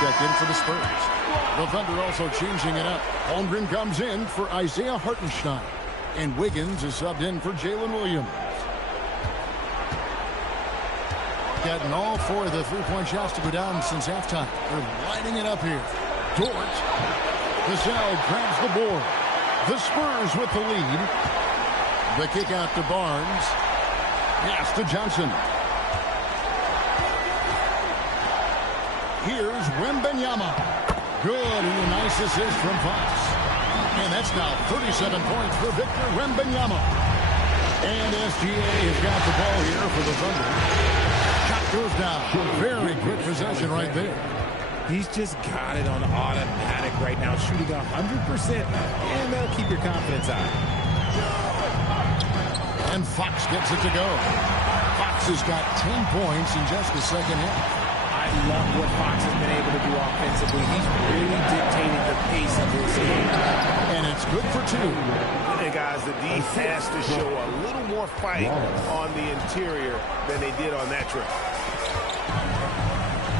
checked in for the Spurs. The Thunder also changing it up. Holmgren comes in for Isaiah Hartenstein. And Wiggins is subbed in for Jalen Williams. Gotten all 4 of the three-point shots to go down since halftime. They're lining it up here. Dort. Vassell grabs the board. The Spurs with the lead. The kick out to Barnes. Pass to Johnson. Here's Wembanyama. Good, and a nice assist from Fox. And that's now 37 points for Victor Wembanyama. And SGA has got the ball here for the Thunder. Shot goes down. Very quick possession right there. He's just got it on automatic right now, shooting 100%, and that'll keep your confidence high. And Fox gets it to go. Fox has got 10 points in just the second half. I love what Fox has been able to do offensively. He's really dictating the pace of this game. And it's good for 2. And guys, the D has to show a little more fight on the interior than they did on that trip.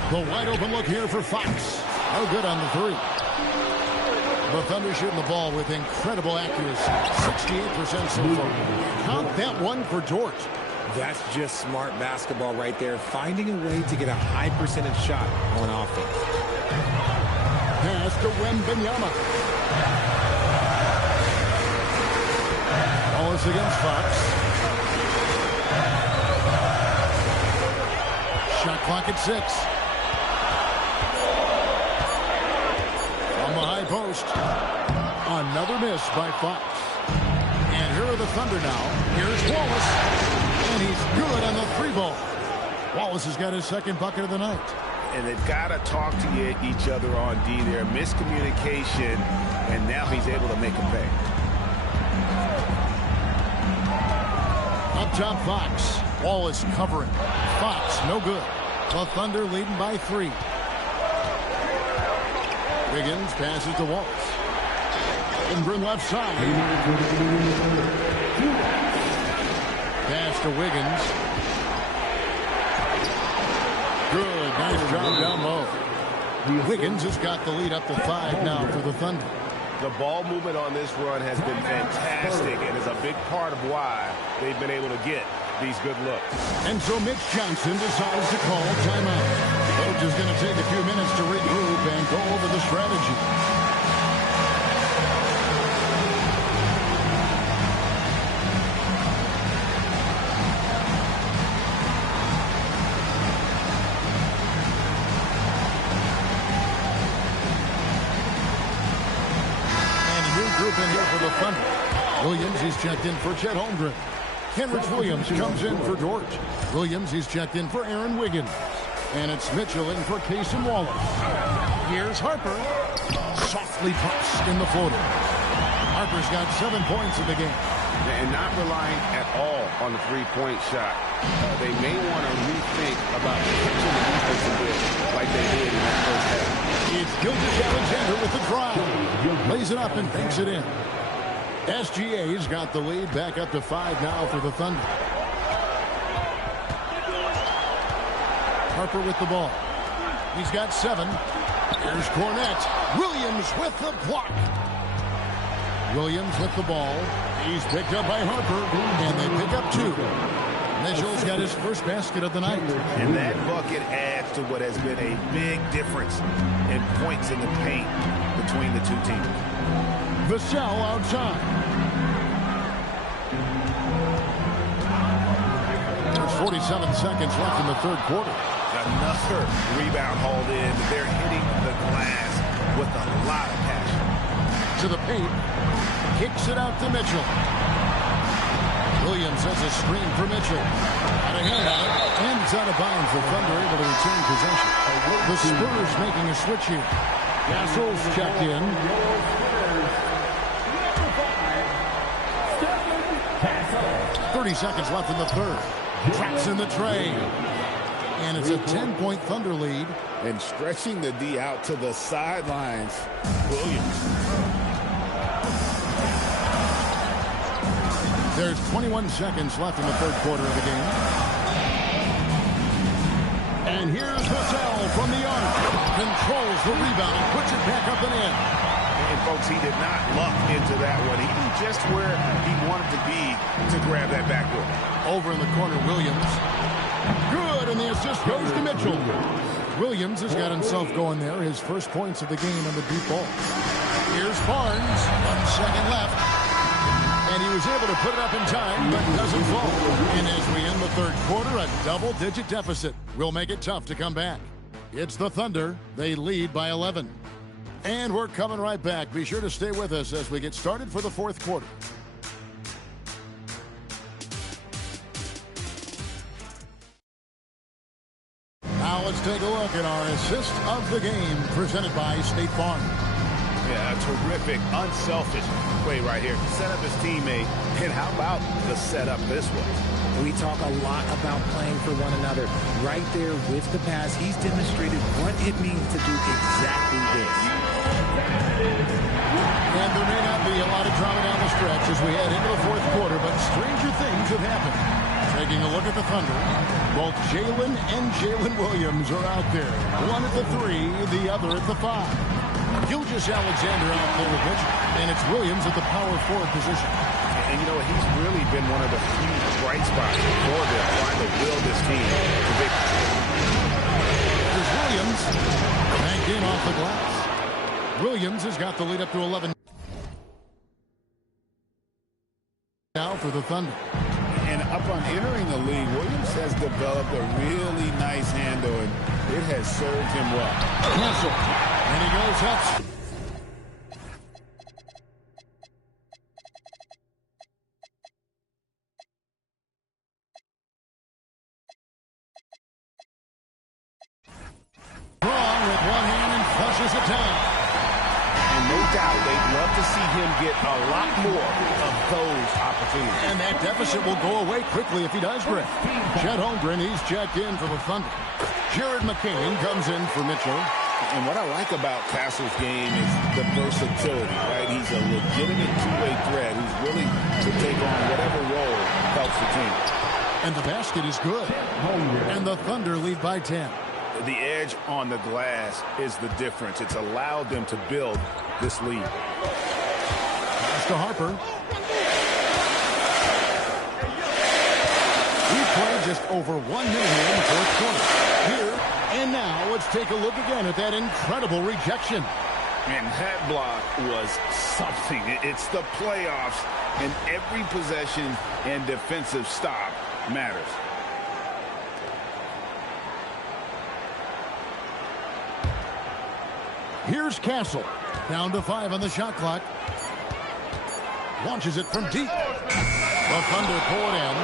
The wide open look here for Fox. No good on the 3. The Thunder shooting the ball with incredible accuracy. 68% so far. Count that one for Dort. That's just smart basketball right there. Finding a way to get a high percentage shot on offense. Pass to Wembanyama. Wallace against Fox. Shot clock at 6. From the high post. Another miss by Fox. And here are the Thunder now. Here's Wallace. And he's good on the 3-ball. Wallace has got his second bucket of the night. And they've got to talk to each other on D there. Miscommunication, and now he's able to make a pay. Up top, Fox. Wallace covering. Fox, no good. The Thunder leading by 3. Wiggins passes to Wallace. Holmgren left side. Pass to Wiggins. Good. Nice job down low. Wiggins has got the lead up to 5 now for the Thunder. The ball movement on this run has been fantastic and is a big part of why they've been able to get these good looks. And so Mitch Johnson decides to call timeout. Coach is going to take a few minutes to regroup and go over the strategy. In here for the Thunder. Williams, he's checked in for Chet Holmgren. Kenrich Williams comes in for Dort. Williams, he's checked in for Aaron Wiggins. And it's Mitchell in for Cason Wallace. Here's Harper. Softly pops in the floater. Harper's got 7 points in the game. And not relying at all on the three-point shot. They may want to rethink about switching the defense a bit like they did in that first half. It's Gilgeous-Alexander with the drive. Lays it up and banks it in. SGA's got the lead back up to 5 now for the Thunder. Harper with the ball. He's got 7. Here's Cornette. Williams with the block. Williams with the ball. He's picked up by Harper, and they pick up 2. Mitchell's got his first basket of the night. And that bucket adds to what has been a big difference in points in the paint between the 2 teams. Vassell outside. There's 47 seconds left in the 3rd quarter. Another rebound hauled in. They're hitting the glass with a lot of passion. To the paint. Kicks it out to Mitchell. Williams has a screen for Mitchell. Got a hand on it. And it's out of bounds. The Thunder able to retain possession. The Spurs making a switch here. Gassol's checked in. 30 seconds left in the 3rd. Traps in the tray. And it's a 10-point Thunder lead. And stretching the D out to the sidelines. Williams. There's 21 seconds left in the 3rd quarter of the game. And here's Vassell from the arc. Controls There's the rebound and puts it back up and in. And, folks, he did not luck into that one. He knew just where he wanted to be to grab that backboard. Over in the corner, Williams. Good, and the assist goes to Mitchell. Williams has got himself going there. His first points of the game on the deep ball. Here's Barnes. 1 second left. And he was able to put it up in time, but doesn't fall. And as we end the third quarter, a double-digit deficit will make it tough to come back. It's the Thunder. They lead by 11. And we're coming right back. Be sure to stay with us as we get started for the fourth quarter. Now let's take a look at our assist of the game presented by State Farm. Yeah, a terrific, unselfish play right here. Set up his teammate, and how about the setup this was? We talk a lot about playing for one another. Right there with the pass, he's demonstrated what it means to do exactly this. And there may not be a lot of drama down the stretch as we head into the fourth quarter, but stranger things have happened. Taking a look at the Thunder, both Jalen and Jalen Williams are out there. One at the 3, the other at the 5. Gilgeous-Alexander out there with Mitchell, and it's Williams at the power forward position. And you know, he's really been one of the few bright spots for them, trying to will this team to victory. There's Williams, banked in off the glass. Williams has got the lead up to 11. Now for the Thunder. And upon entering the league, Williams has developed a really nice handle, and it has served him well. Cancel. And he goes up. Wrong with one hand and flushes it down. And no doubt they'd love to see him get a lot more of those opportunities. And that deficit will go away quickly if he does, Greg. Chet Holmgren, he's checked in for the Thunder. Jared McCain comes in for Mitchell. And what I like about Castle's game is the versatility, right? He's a legitimate two-way threat who's willing to take on whatever role helps the team. And the basket is good. And the Thunder lead by 10. The edge on the glass is the difference. It's allowed them to build this lead. Pass to Harper. We played just over 1 minute here in the fourth quarter. Here and now, let's take a look again at that incredible rejection. And that block was something. It's the playoffs, and every possession and defensive stop matters. Here's Castle. Down to 5 on the shot clock. Launches it from deep. The Thunder pull it in.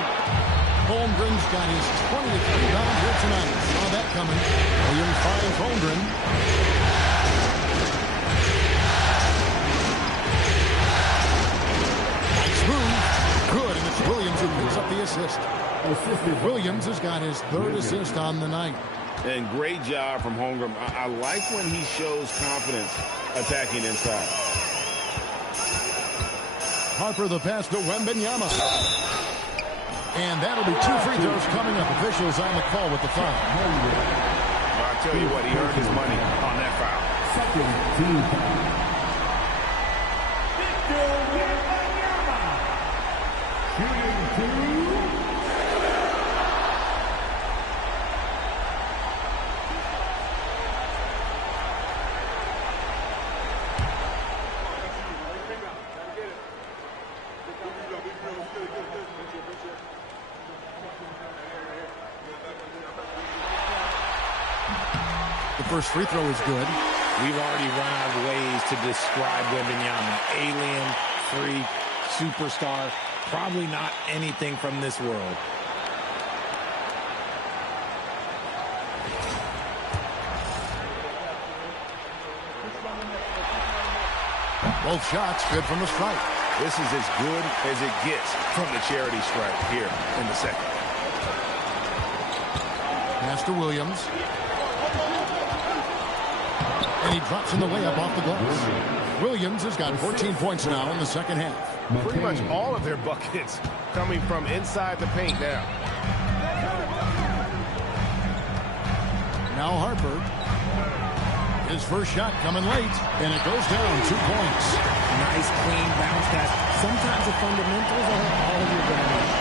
Holmgren's got his 20th rebound here tonight. Saw that coming. Williams finds Holmgren. Nice move. Good, and it's Williams who picks up the assist. Williams has got his 3rd assist on the night. And great job from Holmgren. I like when he shows confidence attacking inside. Harper the pass to Wembanyama. And that'll be 2 free throws coming up. Officials on the call with the foul. I'll tell you what, he earned his money on that foul. The first free throw is good. We've already run out of ways to describe Wembanyama. Alien, freak, superstar. Probably not anything from this world. Both shots good from the stripe. This is as good as it gets from the charity stripe here in the second. Pass to Williams. And he drops in the layup off the glass. Williams has got 14 points now in the second half. Pretty much all of their buckets coming from inside the paint now. Now Harper. His first shot coming late, and it goes down 2 points. Nice, clean bounce pass. Sometimes the fundamentals are all you're going to need.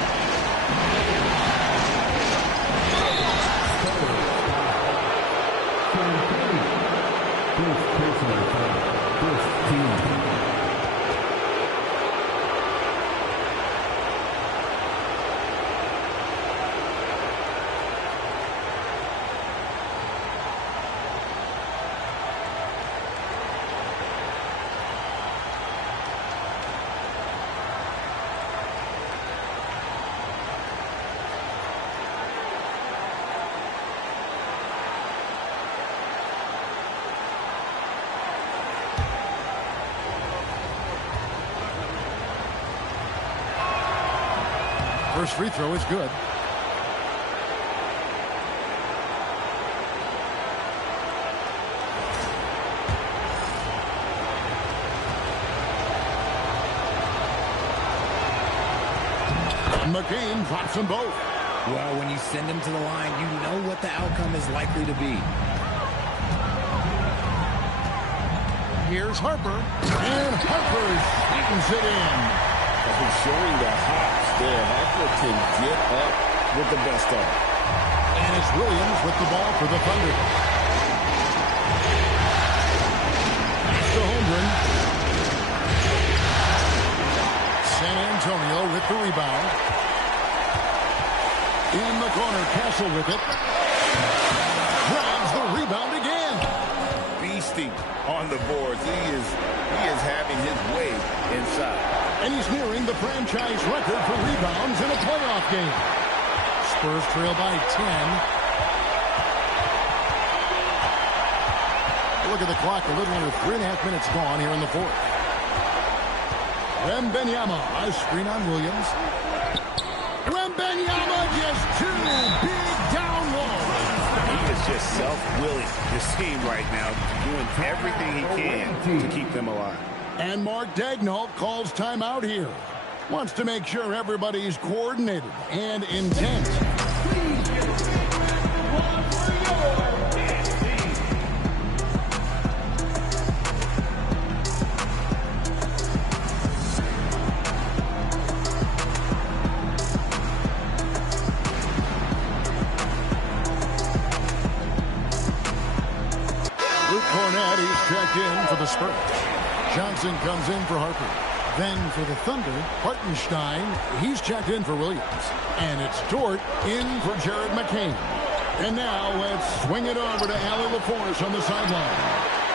First free throw is good. McCain drops them both. Well, when you send them to the line, you know what the outcome is likely to be. Here's Harper, and Harper slams it in. Showing the hops there. Harper can get up with the best of it. And it's Williams with the ball for the Thunder. Pass to Holmgren. San Antonio with the rebound. In the corner, Castle with it. Grabs the rebound again. Beasting on the boards. He is having his way inside. And he's nearing the franchise record for rebounds in a playoff game. Spurs trail by 10. Look at the clock, a little under 3.5 minutes gone here in the fourth. Wembanyama, a screen on Williams. Wembanyama just too big down low. He is just self-willing this team right now, doing everything he can to keep them alive. And Mark Daigneault calls timeout here. Wants to make sure everybody's coordinated and intent. Luke Cornett, he's checked in for the Spurs. Johnson comes in for Harper. Then for the Thunder, Hartenstein, he's checked in for Williams. And it's Dort in for Jared McCain. And now let's swing it over to Allie LaForce on the sideline.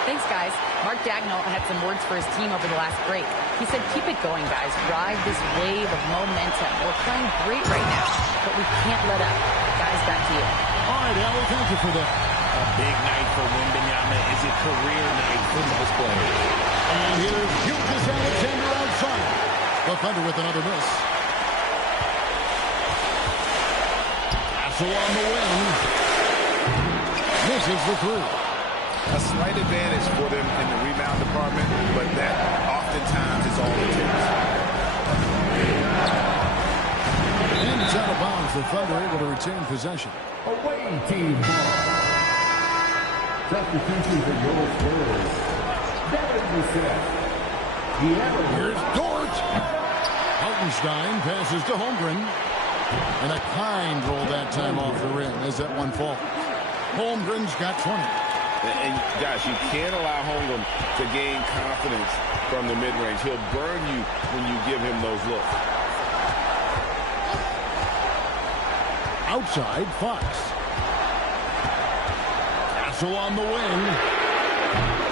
Thanks, guys. Mark Daigneault had some words for his team over the last break. He said, keep it going, guys. Ride this wave of momentum. We're playing great right now, but we can't let up. Guys, back to you. All right, Allie, thank you for that. A big night for Wembanyama is a career night for most players. And here's Gilgeous Alexander outside. The Thunder with another miss. Castle on the wing. Misses the three. A slight advantage for them in the rebound department, but that oftentimes is all it takes. And it's out of bounds. The Thunder able to retain possession. Away team ball. Substitution for your Spurs. Here's Dort. Hartenstein passes to Holmgren. And a kind roll that time off the rim as that one falls. Holmgren's got 20. And guys, you can't allow Holmgren to gain confidence from the mid-range. He'll burn you when you give him those looks. Outside, Fox. Castle on the wing.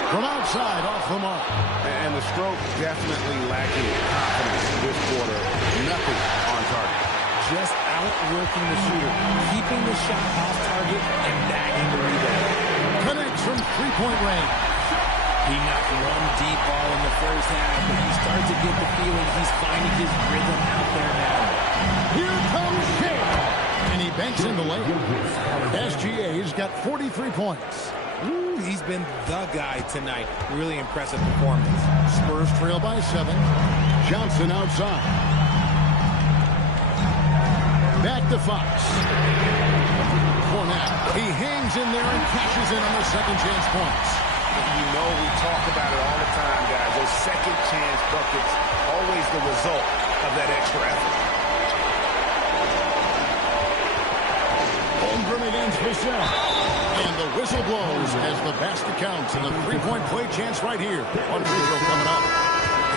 From outside, off the mark. And the stroke definitely lacking confidence this quarter. Nothing on target. Just outworking the shooter, keeping the shot off target and bagging the rebound. Connects from three-point range. He knocked one deep ball in the first half, but you start to get the feeling he's finding his rhythm out there now. Here comes Shea. And he banks in the layup. SGA's got 43 points. Ooh, he's been the guy tonight. Really impressive performance. Spurs trail by 7. Johnson outside. Back to Fox. Cornett. He hangs in there and cashes in on the second chance points. You know, we talk about it all the time, guys. Those second chance buckets, always the result of that extra effort. Holmgren against Vassell. And the whistle blows as the basket counts. And the three-point play chance right here on free throw coming up.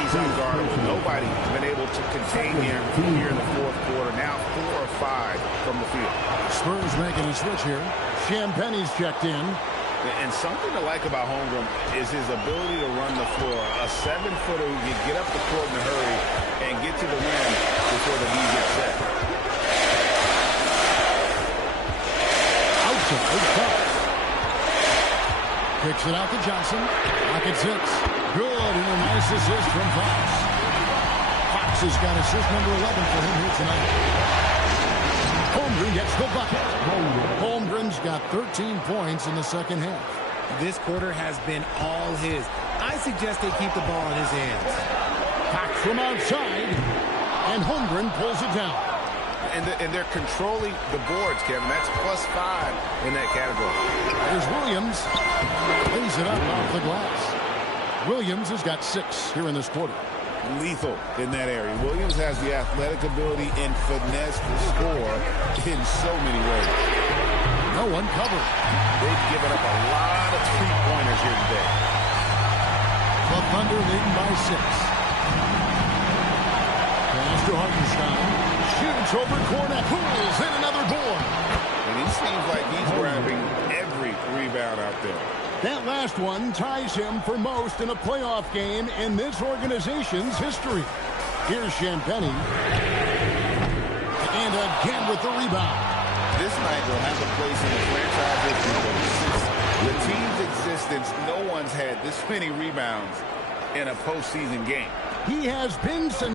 He's unguardable. Nobody been able to contain him here in the fourth quarter. Now 4 or 5 from the field. Spurs making a switch here. Champagne's checked in. And something to like about Holmgren is his ability to run the floor. A 7-footer who can get up the court in a hurry and get to the rim before the knee gets set. Outside, Fox. Kicks it out to Johnson. Pocket 6. Good, and a nice assist from Fox. Fox has got assist number 11 for him here tonight. Holmgren gets the bucket. Holmgren's got 13 points in the second half. This quarter has been all his. I suggest they keep the ball in his hands. Back from outside, and Holmgren pulls it down. And they're controlling the boards, Kevin. That's +5 in that category. There's Williams. Lays it up off the glass. Williams has got 6 here in this quarter. Lethal in that area. Williams has the athletic ability and finesse to score in so many ways. No one covered. They've given up a lot of three-pointers here today. The Thunder leading by 6. Pass to Hartenstein. Shoots over Cornet. Pulls in another board. And he seems like he's grabbing every rebound out there. That last one ties him for most in a playoff game in this organization's history. Here's Champagnie. And again with the rebound. This night will have a place in the franchise history books. Since the team's existence, no one's had this many rebounds in a postseason game. He has been sensational.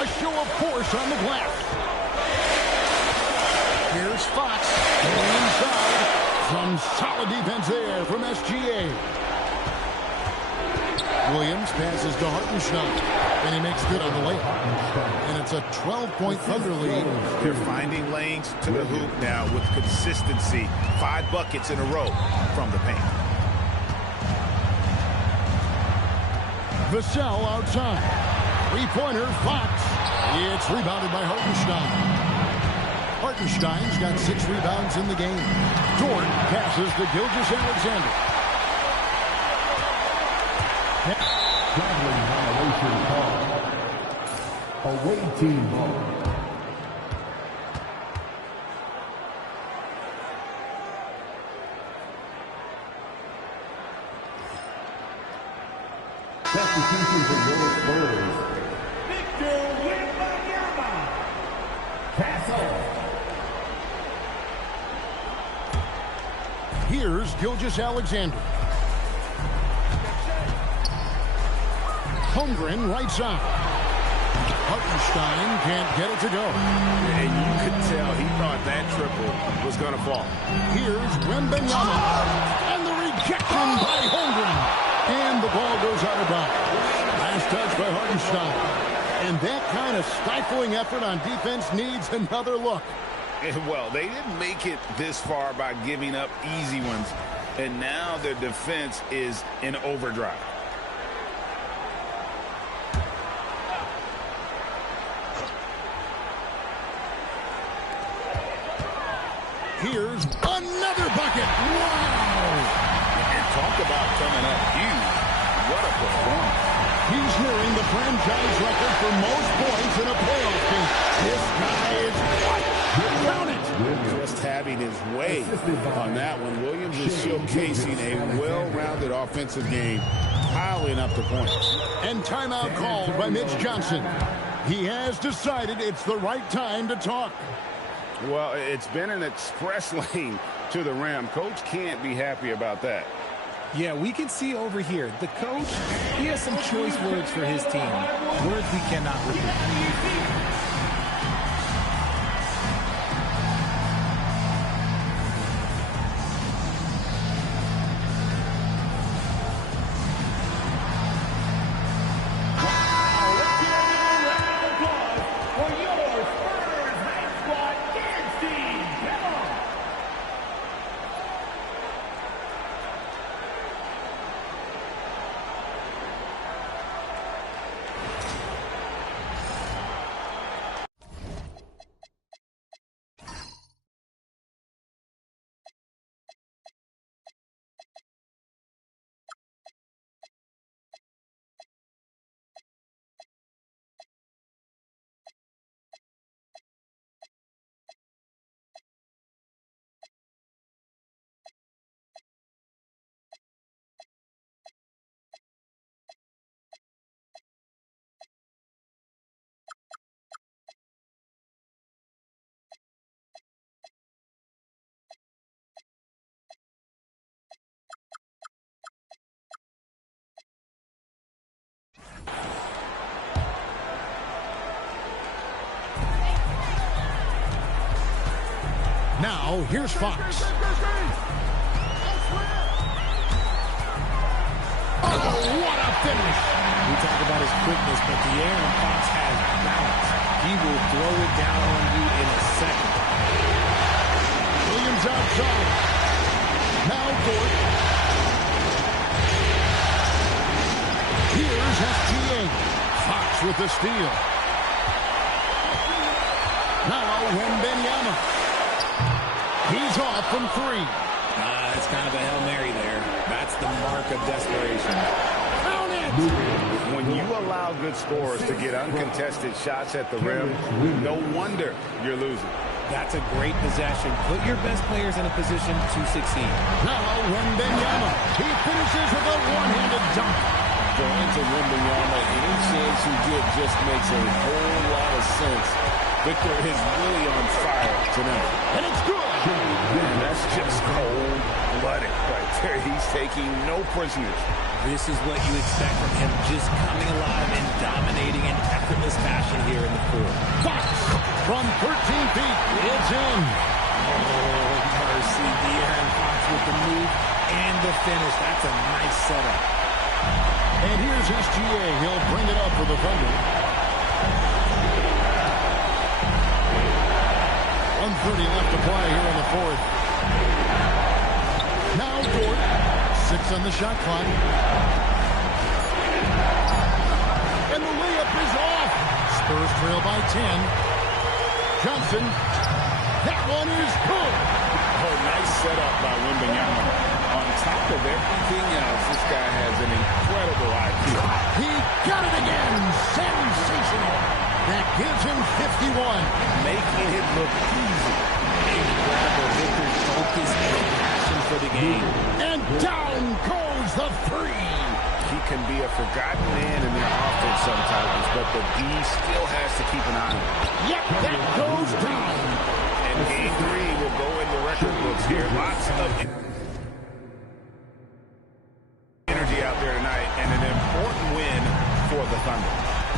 A show of force on the glass. Here's Fox going inside. Some solid defense there from SGA. Williams passes to Hartenstein, and he makes good on the layup. And it's a 12-point Thunder lead. They're finding lanes to the hoop now with consistency. 5 buckets in a row from the paint. Vassell outside. Three-pointer, Fox. It's rebounded by Hartenstein. Hartenstein's got 6 rebounds in the game. Dort passes to Gilgeous-Alexander. Traveling violation call. Away team ball. Substitution for your Spurs. Victor Wembanyama. Pass off. Here's Gilgeous-Alexander. Holmgren right side. Hartenstein can't get it to go. And you could tell he thought that triple was going to fall. Here's Wembanyama. And the rejection by Holmgren. And the ball goes out of bounds. Last touch by Hartenstein. And that kind of stifling effort on defense needs another look. Well, they didn't make it this far by giving up easy ones. And now their defense is in overdrive. Here's another bucket. Wow! And talk about coming up huge. What a performance. He's nearing the franchise record for most points in a playoff game. This guy is what? Count it. Just having his way on that one. Williams is showcasing a well-rounded offensive game, piling up the points. And timeout called by Mitch Johnson. He has decided it's the right time to talk. Well, it's been an express lane to the rim. Coach can't be happy about that. Yeah, we can see over here. The coach, he has some choice words for his team. Words we cannot repeat. Now, here's Fox. Oh, what a finish. We talk about his quickness, but De'Aaron Fox has balance. He will throw it down on you in a second. Williams outside. Now Dort. Here's SGA. Fox with the steal. Now Wembanyama. He's off from three. It's kind of a Hail Mary there. That's the mark of desperation. Count it! When you allow good scorers to get uncontested shots at the rim, no wonder you're losing. That's a great possession. Put your best players in a position to succeed. Now Wembanyama. He finishes with a one-handed dunk. Going to Wembanyama, any chance you get just makes a whole lot of sense. Victor is really on fire tonight. And it's good. Man, that's just cold-blooded right there. He's taking no prisoners. This is what you expect from him, just coming alive and dominating in effortless fashion here in the court. Fox from 13 feet. It's in. Oh, mercy. De'Aaron Fox with the move and the finish. That's a nice setup. And here's SGA. He'll bring it up for the Thunder. 1:30 left to play here in the fourth. Now Dort. 6 on the shot clock. And the layup is off. Spurs trail by 10. Johnson. That one is good. Oh, nice setup by Wembanyama. On top of everything else, this guy has an incredible IQ. He got it again. Sensational. That gives him 51. Making it look easy. Incredible. Victor's focus and passion for the game. And down goes the three. He can be a forgotten man in their offense sometimes, but the D still has to keep an eye on him. Yep, that goes down. And game 3 will go in the record books here. Lots of energy out there tonight, and an important win for the Thunder.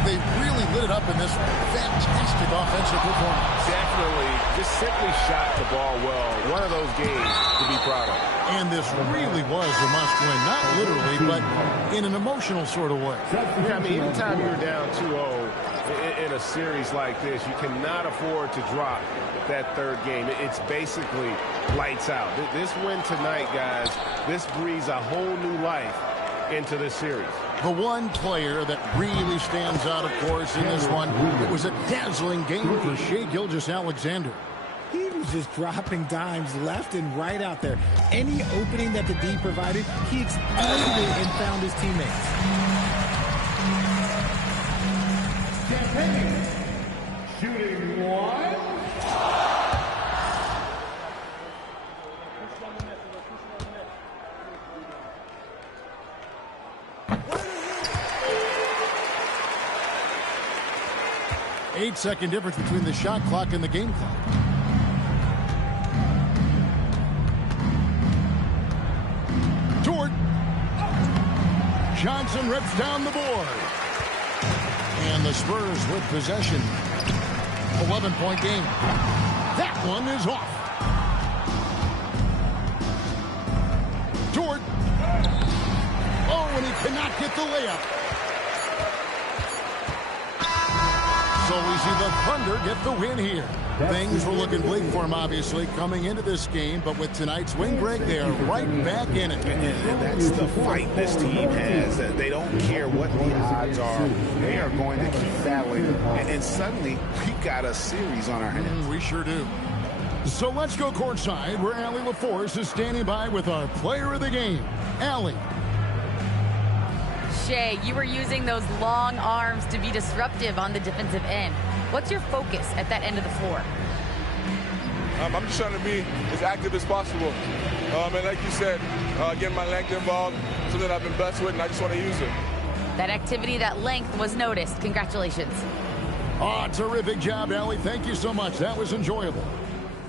They really lit it up in this fantastic offensive performance. Definitely, just simply shot the ball well. One of those games to be proud of. And this really was a must-win, not literally, but in an emotional sort of way. Yeah, I mean, anytime you're down 2-0 in a series like this, you cannot afford to drop that third game. It's basically lights out. This win tonight, guys, this breathes a whole new life into this series. The one player that really stands out, of course, in this one, it was a dazzling game for Shai Gilgeous-Alexander. He was just dropping dimes left and right out there. Any opening that the D provided, he exploited it and found his teammates. Shooting one. 8-second difference between the shot clock and the game clock. Dort. Johnson rips down the board. And the Spurs with possession. 11-point game. That one is off. Dort. Oh, and he cannot get the layup. So we see the Thunder get the win here. Things were looking bleak for him, obviously, coming into this game. But with tonight's win, Greg, they are right back in it. And that's the fight this team has. They don't care what the odds are. They are going to keep battling. And suddenly, we got a series on our hands. We sure do. So let's go courtside, where Allie LaForce is standing by with our player of the game. Allie. Shai, you were using those long arms to be disruptive on the defensive end. What's your focus at that end of the floor? I'm just trying to be as active as possible. And like you said, getting my length involved, something I've been blessed with, and I just want to use it. That activity, that length was noticed. Congratulations. Oh, terrific job, Allie. Thank you so much. That was enjoyable.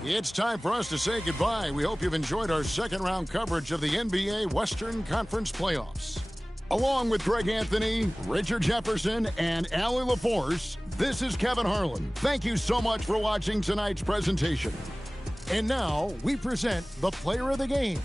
It's time for us to say goodbye. We hope you've enjoyed our second-round coverage of the NBA Western Conference Playoffs. Along with Greg Anthony, Richard Jefferson, and Allie LaForce, this is Kevin Harlan. Thank you so much for watching tonight's presentation. And now we present the player of the game.